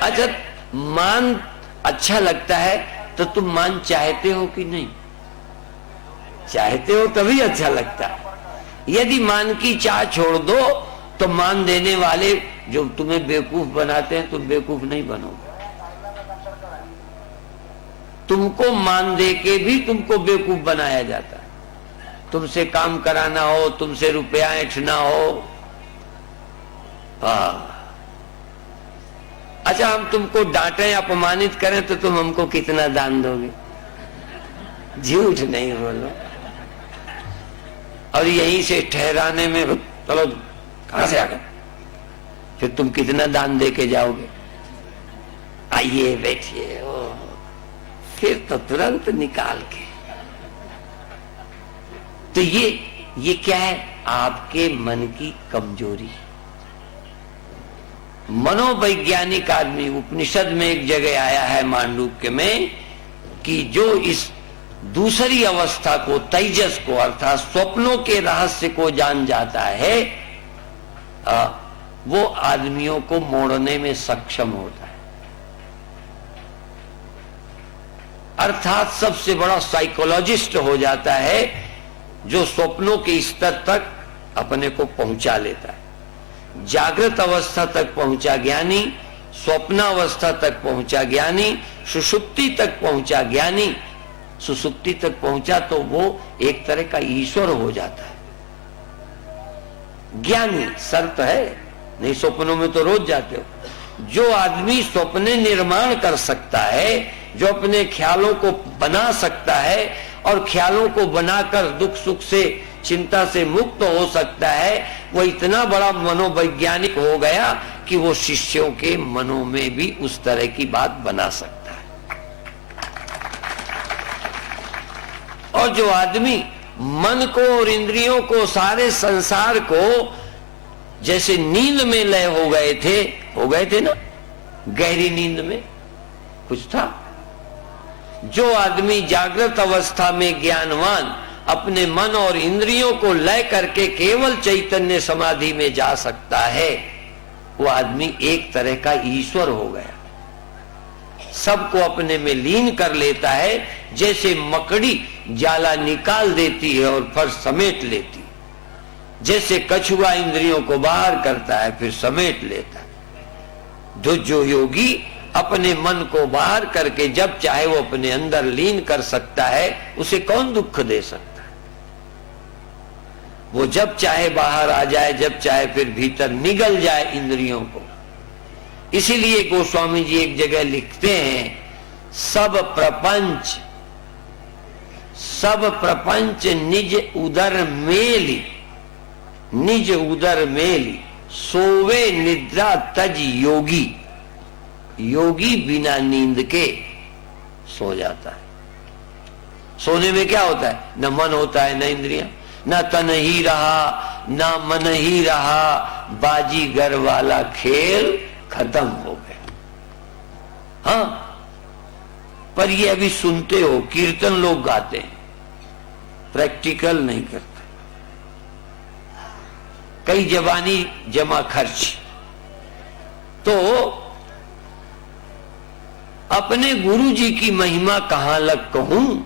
अच्छा, मान अच्छा लगता है तो तुम मान चाहते हो कि नहीं? चाहते हो तभी अच्छा लगता है। यदि मान की चाह छोड़ दो तो मान देने वाले जो तुम्हें बेवकूफ बनाते हैं, तुम बेवकूफ नहीं बनोगे। तुमको मान दे के भी तुमको बेवकूफ बनाया जाता है। तुमसे काम कराना हो, तुमसे रुपया ऐंठना हो, अच्छा हम तुमको डांटे अपमानित करें तो तुम हमको कितना दान दोगे? झूठ नहीं बोलो। और यहीं से ठहराने में चलो कहां से आ गए, फिर तुम कितना दान दे के जाओगे? आइए बैठिए। फिर तो तुरंत निकाल के। तो ये क्या है? आपके मन की कमजोरी। मनोवैज्ञानिक आदमी, उपनिषद में एक जगह आया है मांडूक्य में कि जो इस दूसरी अवस्था को, तेजस को, अर्थात स्वप्नों के रहस्य को जान जाता है, वो आदमियों को मोड़ने में सक्षम होता है। अर्थात सबसे बड़ा साइकोलॉजिस्ट हो जाता है जो स्वप्नों के स्तर तक अपने को पहुंचा लेता है। जागृत अवस्था तक पहुंचा ज्ञानी, स्वप्नावस्था तक पहुंचा ज्ञानी, सुषुप्ति तक पहुंचा ज्ञानी। सुषुप्ति तक पहुंचा तो वो एक तरह का ईश्वर हो जाता है। ज्ञानी शर्त है, नहीं स्वप्नों में तो रोज जाते हो। जो आदमी स्वप्ने निर्माण कर सकता है, जो अपने ख्यालों को बना सकता है और ख्यालों को बनाकर दुख सुख से, चिंता से मुक्त हो सकता है, वो इतना बड़ा मनोवैज्ञानिक हो गया कि वो शिष्यों के मनों में भी उस तरह की बात बना सकता है। और जो आदमी मन को और इंद्रियों को, सारे संसार को, जैसे नींद में लय हो गए थे ना, गहरी नींद में कुछ था। जो आदमी जागृत अवस्था में ज्ञानवान अपने मन और इंद्रियों को लय करके केवल चैतन्य समाधि में जा सकता है, वो आदमी एक तरह का ईश्वर हो गया। सबको अपने में लीन कर लेता है, जैसे मकड़ी जाला निकाल देती है और फिर समेट लेती है, जैसे कछुआ इंद्रियों को बाहर करता है फिर समेट लेता है। जो योगी अपने मन को बाहर करके जब चाहे वो अपने अंदर लीन कर सकता है, उसे कौन दुख दे सकता है? वो जब चाहे बाहर आ जाए, जब चाहे फिर भीतर निगल जाए इंद्रियों को। इसीलिए गोस्वामी जी एक जगह लिखते हैं, सब प्रपंच निज उदर मेली सोवे निद्रा तज योगी। योगी बिना नींद के सो जाता है। सोने में क्या होता है? न मन होता है, न इंद्रियां, न तन ही रहा, न मन ही रहा, बाजीगर वाला खेल खत्म हो गया। हाँ, पर ये अभी सुनते हो, कीर्तन लोग गाते हैं, प्रैक्टिकल नहीं करते। कई जवानी जमा खर्च। तो अपने गुरु जी की महिमा कहां लग कहूं,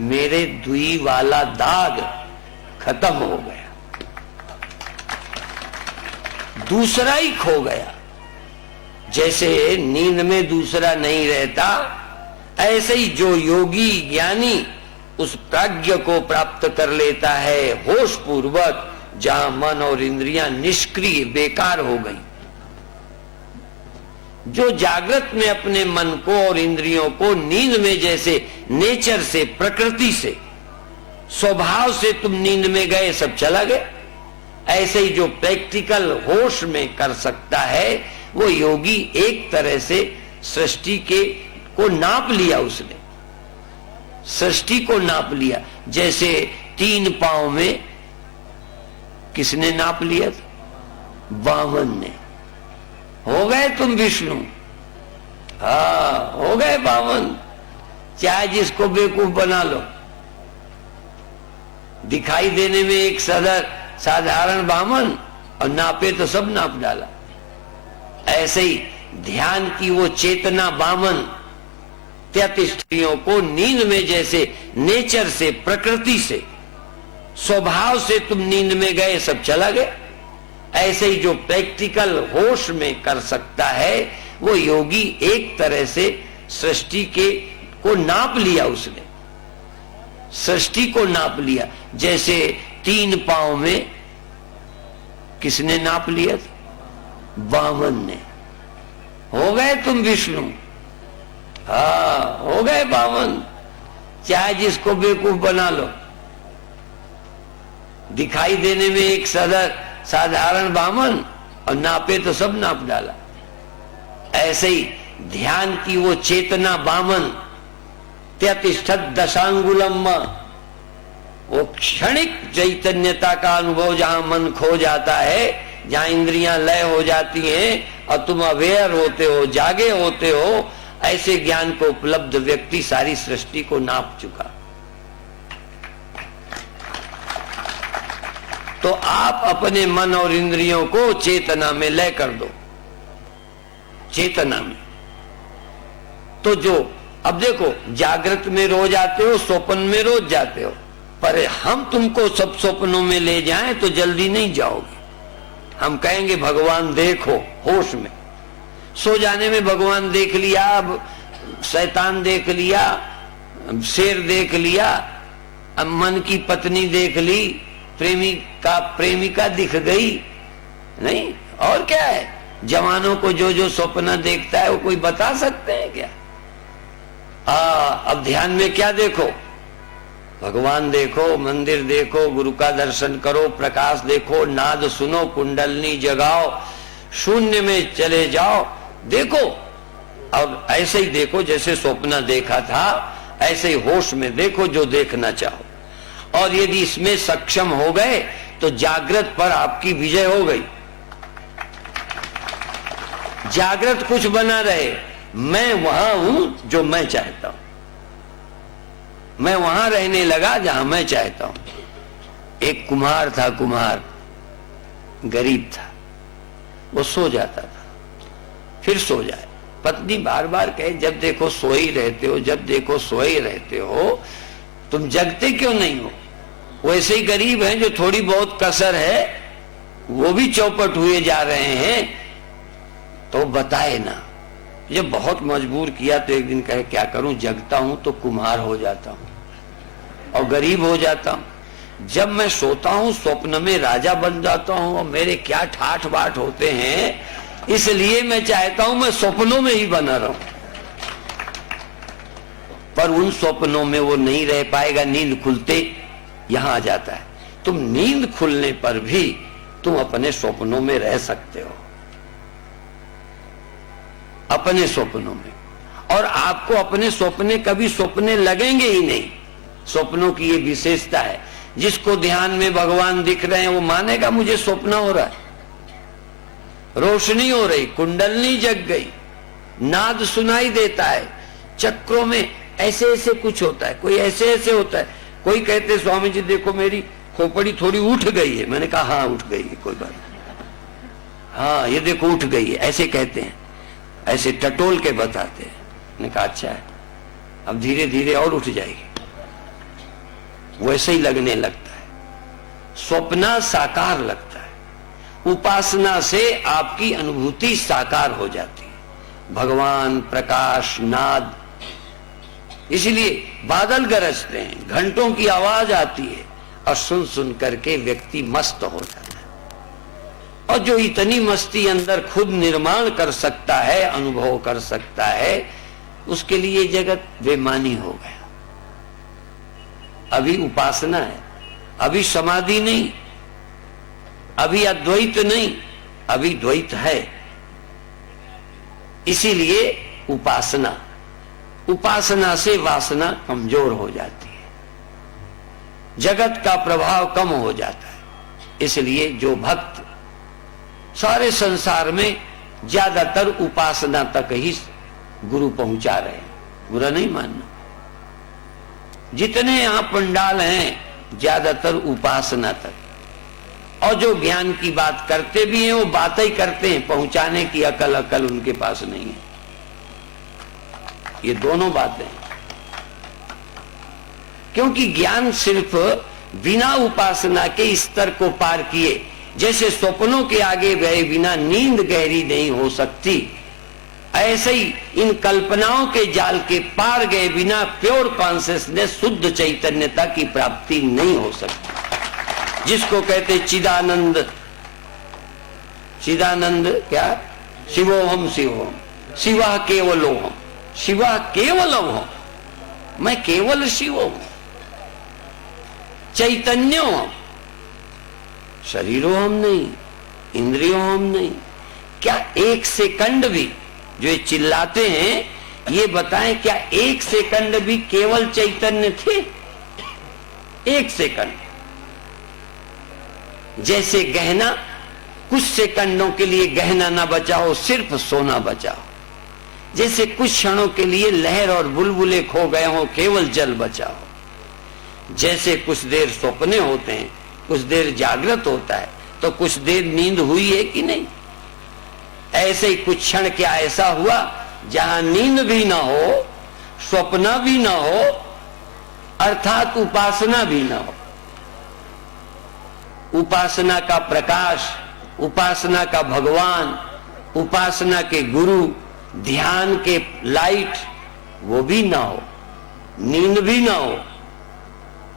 मेरे दुई वाला दाग खत्म हो गया, दूसरा ही खो गया। जैसे नींद में दूसरा नहीं रहता, ऐसे ही जो योगी ज्ञानी उस प्राज्ञ को प्राप्त कर लेता है होश पूर्वक, जहां मन और इंद्रियां निष्क्रिय बेकार हो गई। जो जागृत में अपने मन को और इंद्रियों को नींद में जैसे नेचर से, प्रकृति से, स्वभाव से तुम नींद में गए सब चला गया, ऐसे ही जो प्रैक्टिकल होश में कर सकता है वो योगी एक तरह से सृष्टि के को नाप लिया। उसने सृष्टि को नाप लिया। जैसे 3 पांव में किसने नाप लिया था? वामन ने। हो गए तुम विष्णु। हाँ, हो गए वामन। चाहे जिसको बेवकूफ बना लो, दिखाई देने में एक साधारण वामन और नापे तो सब नाप डाला। ऐसे ही ध्यान की वो चेतना वामन 33 स्त्रियों को नींद में जैसे नेचर से, प्रकृति से, स्वभाव से तुम नींद में गए सब चला गया, ऐसे ही जो प्रैक्टिकल होश में कर सकता है वो योगी एक तरह से सृष्टि के को नाप लिया। उसने सृष्टि को नाप लिया। जैसे 3 पांव में किसने नाप लिया था? वामन ने। हो गए तुम विष्णु। हाँ, हो गए वामन। चाहे जिसको बेवकूफ बना लो, दिखाई देने में एक साधारण वामन और नापे तो सब नाप डाला। ऐसे ही ध्यान की वो चेतना बामन त्यतिष्ठत दशांगुलम, वो क्षणिक चैतन्यता का अनुभव जहां मन खो जाता है, जहां इंद्रियां लय हो जाती हैं और तुम अवेयर होते हो, जागे होते हो, ऐसे ज्ञान को उपलब्ध व्यक्ति सारी सृष्टि को नाप चुका। तो आप अपने मन और इंद्रियों को चेतना में लय कर दो, चेतना में। तो जो अब देखो, जागृत में रोज आते हो, स्वप्न में रोज जाते हो, पर हम तुमको सब स्वप्नों में ले जाएं तो जल्दी नहीं जाओगे। हम कहेंगे भगवान देखो, होश में सो जाने में भगवान देख लिया, अब शैतान देख लिया, शेर देख लिया, अब मन की पत्नी देख ली, प्रेमिका दिख गई, नहीं और क्या है। जवानों को जो जो स्वप्न देखता है वो कोई बता सकते हैं क्या? अब ध्यान में क्या देखो? भगवान देखो, मंदिर देखो, गुरु का दर्शन करो, प्रकाश देखो, नाद सुनो, कुंडलनी जगाओ, शून्य में चले जाओ, देखो। और ऐसे ही देखो जैसे स्वप्न देखा था, ऐसे ही होश में देखो जो देखना चाहो। और यदि इसमें सक्षम हो गए तो जागृत पर आपकी विजय हो गई। जागृत कुछ बना रहे, मैं वहां हूं जो मैं चाहता हूं, मैं वहां रहने लगा जहां मैं चाहता हूं। एक कुम्हार था, कुम्हार गरीब था, वो सो जाता था, फिर सो जाए। पत्नी बार बार कहे, जब देखो सो ही रहते हो, जब देखो सो ही रहते हो, तुम जगते क्यों नहीं हो? वैसे ही गरीब हैं, जो थोड़ी बहुत कसर है वो भी चौपट हुए जा रहे हैं, तो बताए ना। जब बहुत मजबूर किया तो एक दिन कहे, क्या करूं, जगता हूं तो कुम्हार हो जाता हूं और गरीब हो जाता हूं, जब मैं सोता हूं स्वप्न में राजा बन जाता हूं और मेरे क्या ठाठ बाट होते हैं, इसलिए मैं चाहता हूं मैं स्वप्नों में ही बना रहूं। पर उन स्वप्नों में वो नहीं रह पाएगा, नींद खुलते यहां आ जाता है। तुम नींद खुलने पर भी तुम अपने स्वप्नों में रह सकते हो, अपने स्वप्नों में। और आपको अपने स्वप्ने कभी स्वप्ने लगेंगे ही नहीं। स्वप्नों की ये विशेषता है। जिसको ध्यान में भगवान दिख रहे हैं वो मानेगा मुझे स्वप्न हो रहा है, रोशनी हो रही, कुंडलनी जग गई, नाद सुनाई देता है, चक्रों में ऐसे ऐसे कुछ होता है, कोई ऐसे ऐसे होता है। कोई कहते स्वामी जी देखो मेरी खोपड़ी थोड़ी उठ गई है। मैंने कहा हाँ उठ गई है, कोई बात नहीं, हाँ ये देखो उठ गई है, ऐसे कहते हैं, ऐसे टटोल के बताते हैं। मैंने कहा अच्छा है, अब धीरे धीरे और उठ जाएगी। वैसे ही लगने लगता है, स्वप्न साकार लगता है। उपासना से आपकी अनुभूति साकार हो जाती है, भगवान, प्रकाश, नाद। इसलिए बादल गरजते हैं, घंटों की आवाज आती है और सुन सुन करके व्यक्ति मस्त हो जाता है। और जो इतनी मस्ती अंदर खुद निर्माण कर सकता है, अनुभव कर सकता है, उसके लिए जगत बेमानी हो गया। अभी उपासना है, अभी समाधि नहीं, अभी अद्वैत नहीं, अभी द्वैत है। इसीलिए उपासना, उपासना से वासना कमजोर हो जाती है, जगत का प्रभाव कम हो जाता है। इसलिए जो भक्त सारे संसार में ज्यादातर उपासना तक ही गुरु पहुंचा रहे हैं, बुरा नहीं मानना। जितने यहां पंडाल हैं ज्यादातर उपासना तक, और जो ज्ञान की बात करते भी हैं वो बातें ही करते हैं, पहुंचाने की अकल उनके पास नहीं है। ये दोनों बातें, क्योंकि ज्ञान सिर्फ बिना उपासना के स्तर को पार किए, जैसे स्वप्नों के आगे गए बिना नींद गहरी नहीं हो सकती, ऐसे ही इन कल्पनाओं के जाल के पार गए बिना प्योर कॉन्शियसनेस, शुद्ध चैतन्यता की प्राप्ति नहीं हो सकती। जिसको कहते चिदानंद, चिदानंद क्या, शिवोहम शिवोहम, शिवा केवलोहम, शिवा केवलम हो, मैं केवल शिव हूं, चैतन्य हूं, शरीरों हम नहीं, इंद्रियों हम नहीं। क्या एक सेकंड भी जो ये चिल्लाते हैं, ये बताएं क्या एक सेकंड भी केवल चैतन्य थे? एक सेकंड। जैसे गहना, कुछ सेकंडों के लिए गहना ना बचाओ, सिर्फ सोना बचाओ। जैसे कुछ क्षणों के लिए लहर और बुलबुले खो गए हो, केवल जल बचाओ। जैसे कुछ देर सपने होते हैं, कुछ देर जागृत होता है, तो कुछ देर नींद हुई है कि नहीं? ऐसे ही कुछ क्षण क्या ऐसा हुआ जहां नींद भी ना हो, स्वप्न भी ना हो, अर्थात उपासना भी ना हो। उपासना का प्रकाश, उपासना का भगवान, उपासना के गुरु, ध्यान के लाइट, वो भी ना हो, नींद भी ना हो,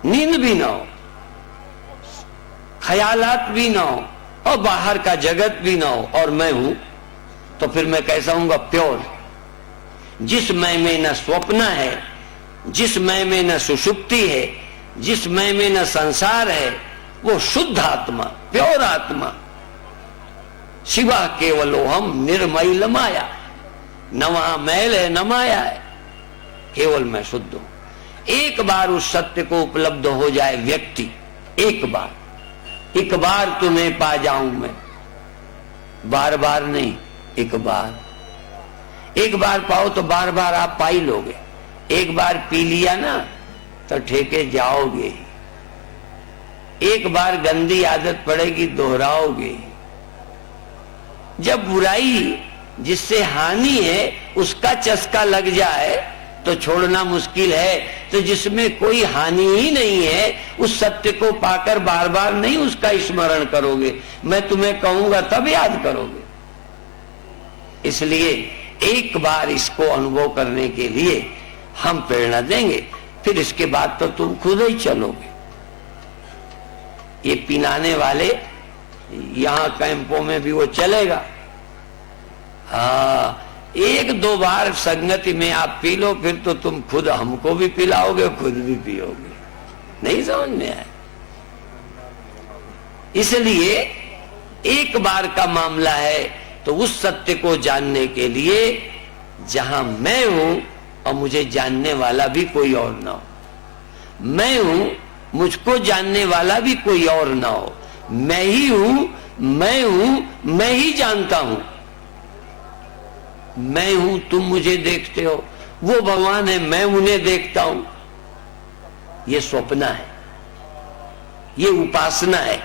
नींद भी ना हो, ख्यालात भी ना हो, और बाहर का जगत भी ना हो, और मैं हूं, तो फिर मैं कैसा हूंगा? प्योर। जिस मैं में न स्वप्न है, जिस मैं में न सुषुप्ति है, जिस मैं में न संसार है, वो शुद्ध आत्मा, प्योर आत्मा। शिवा केवलो हम निर्मल माया, न वहां मैल है न माया है, केवल मैं शुद्ध हूं। एक बार उस सत्य को उपलब्ध हो जाए व्यक्ति, एक बार तुम्हें पा जाऊं मैं, बार बार नहीं, एक बार पाओ तो बार बार आप पा ही लोगे। एक बार पी लिया ना तो ठेके जाओगे। एक बार गंदी आदत पड़ेगी, दोहराओगे। जब बुराई जिससे हानि है उसका चस्का लग जाए तो छोड़ना मुश्किल है, तो जिसमें कोई हानि ही नहीं है उस सत्य को पाकर बार बार नहीं उसका स्मरण करोगे। मैं तुम्हें कहूंगा तब याद करोगे। इसलिए एक बार इसको अनुभव करने के लिए हम प्रेरणा देंगे, फिर इसके बाद तो तुम खुद ही चलोगे। ये पिलाने वाले यहां कैंपों में भी वो चलेगा। हाँ, एक दो बार संगति में आप पी लो, फिर तो तुम खुद हमको भी पिलाओगे, खुद भी पियोगे। नहीं समझ में आया? इसलिए एक बार का मामला है, तो उस सत्य को जानने के लिए जहां मैं हूं और मुझे जानने वाला भी कोई और ना हो, मैं हूं मुझको जानने वाला भी कोई और ना हो, मैं ही हूं, मैं ही जानता हूं। मैं हूं, तुम मुझे देखते हो, वो भगवान है, मैं उन्हें देखता हूं। ये स्वप्न है, ये उपासना है।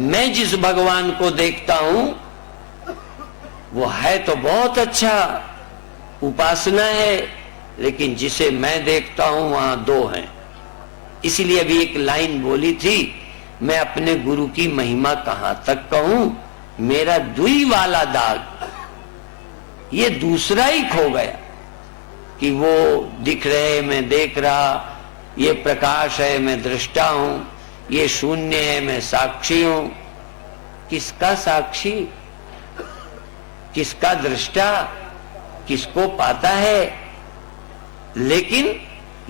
मैं जिस भगवान को देखता हूं वो है तो बहुत अच्छा, उपासना है, लेकिन जिसे मैं देखता हूं वहां दो हैं। इसलिए अभी एक लाइन बोली थी, मैं अपने गुरु की महिमा कहां तक कहूं, मेरा दुई वाला दाग, ये दूसरा ही खो गया कि वो दिख रहे मैं देख रहा, ये प्रकाश है मैं दृष्टा हूं, ये शून्य है मैं साक्षी हूं। किसका साक्षी, किसका दृष्टा, किसको पाता है? लेकिन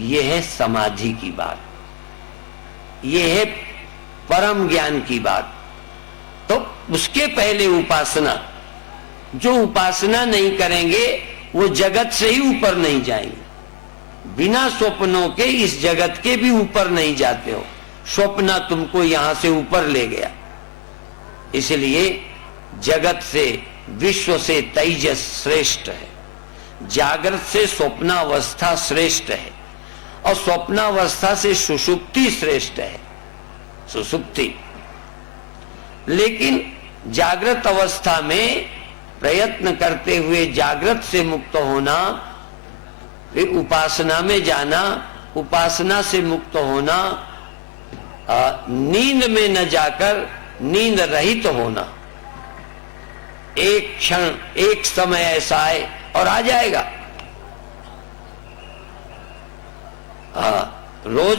यह है समाधि की बात, यह है परम ज्ञान की बात। तो उसके पहले उपासना, जो उपासना नहीं करेंगे वो जगत से ही ऊपर नहीं जाएंगे। बिना स्वप्नों के इस जगत के भी ऊपर नहीं जाते हो। स्वप्न तुमको यहां से ऊपर ले गया। इसलिए जगत से, विश्व से तेजस श्रेष्ठ है, जागृत से स्वप्नावस्था श्रेष्ठ है, और स्वप्नावस्था से सुषुप्ति श्रेष्ठ है, सुषुप्ति। लेकिन जागृत अवस्था में प्रयत्न करते हुए जागृत से मुक्त होना, फिर उपासना में जाना, उपासना से मुक्त होना, नींद में न जाकर नींद रहित होना। एक क्षण, एक समय ऐसा आए और आ जाएगा। रोज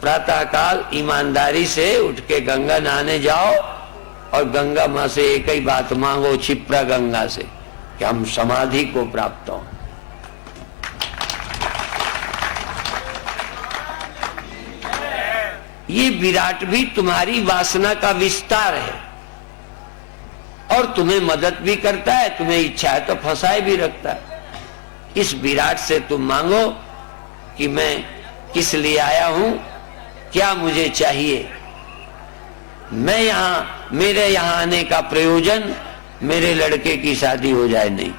प्रातःकाल ईमानदारी से उठ के गंगा नहाने जाओ और गंगा मां से एक ही बात मांगो, क्षिप्रा गंगा से, कि हम समाधि को प्राप्त हो। ये विराट भी तुम्हारी वासना का विस्तार है और तुम्हें मदद भी करता है, तुम्हें इच्छा है तो फंसाए भी रखता है। इस विराट से तुम मांगो कि मैं किस लिए आया हूं, क्या मुझे चाहिए। मैं यहां, मेरे यहां आने का प्रयोजन मेरे लड़के की शादी हो जाए नहीं।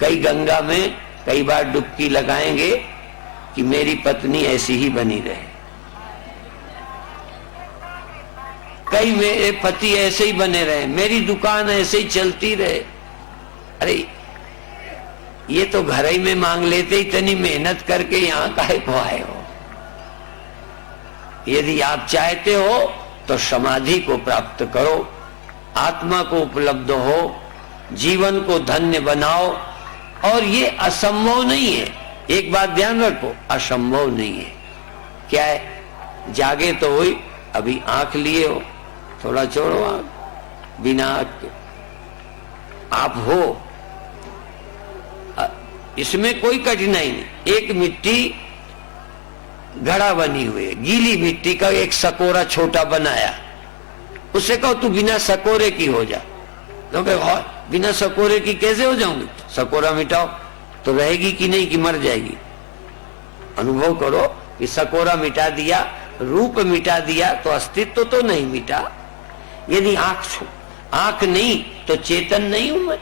कई गंगा में कई बार डुबकी लगाएंगे कि मेरी पत्नी ऐसी ही बनी रहे, कई मेरे पति ऐसे ही बने रहे, मेरी दुकान ऐसे ही चलती रहे। अरे ये तो घर ही में मांग लेते, इतनी मेहनत करके यहां काहे को आए हो। यदि आप चाहते हो तो समाधि को प्राप्त करो, आत्मा को उपलब्ध हो, जीवन को धन्य बनाओ। और ये असंभव नहीं है, एक बात ध्यान रखो, असंभव नहीं है। क्या है, जागे तो हुई, अभी आंख लिए हो, थोड़ा छोड़ो आंख, बिना आंख के आप हो, इसमें कोई कठिनाई नहीं। एक मिट्टी घड़ा बनी हुई है, गीली मिट्टी का एक सकोरा छोटा बनाया, उससे कहो तू बिना सकोरे की हो जा, तो बिना सकोरे की कैसे हो जाऊंगी, सकोरा मिटाओ तो रहेगी कि नहीं कि मर जाएगी। अनुभव करो कि सकोरा मिटा दिया, रूप मिटा दिया तो अस्तित्व तो नहीं मिटा। यदि आंख नहीं तो चेतन नहीं हूं मैं।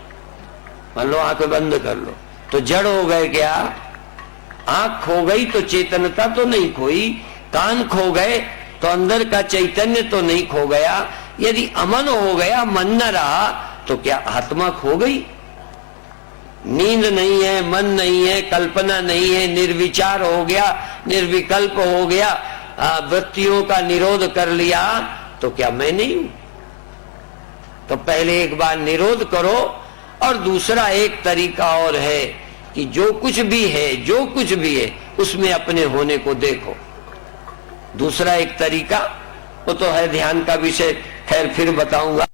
मान लो आंख बंद कर लो तो जड़ हो गए क्या, आंख खो गई तो चेतनता तो नहीं खोई, कान खो गए तो अंदर का चैतन्य तो नहीं खो गया। यदि अमन हो गया, मन न रहा, तो क्या आत्मा खो गई। नींद नहीं है, मन नहीं है, कल्पना नहीं है, निर्विचार हो गया, निर्विकल्प हो गया, वृत्तियों का निरोध कर लिया, तो क्या मैं नहीं हूं। तो पहले एक बार निरोध करो। और दूसरा एक तरीका और है कि जो कुछ भी है, जो कुछ भी है, उसमें अपने होने को देखो। दूसरा एक तरीका, वो तो है ध्यान का विषय, खैर फिर बताऊंगा।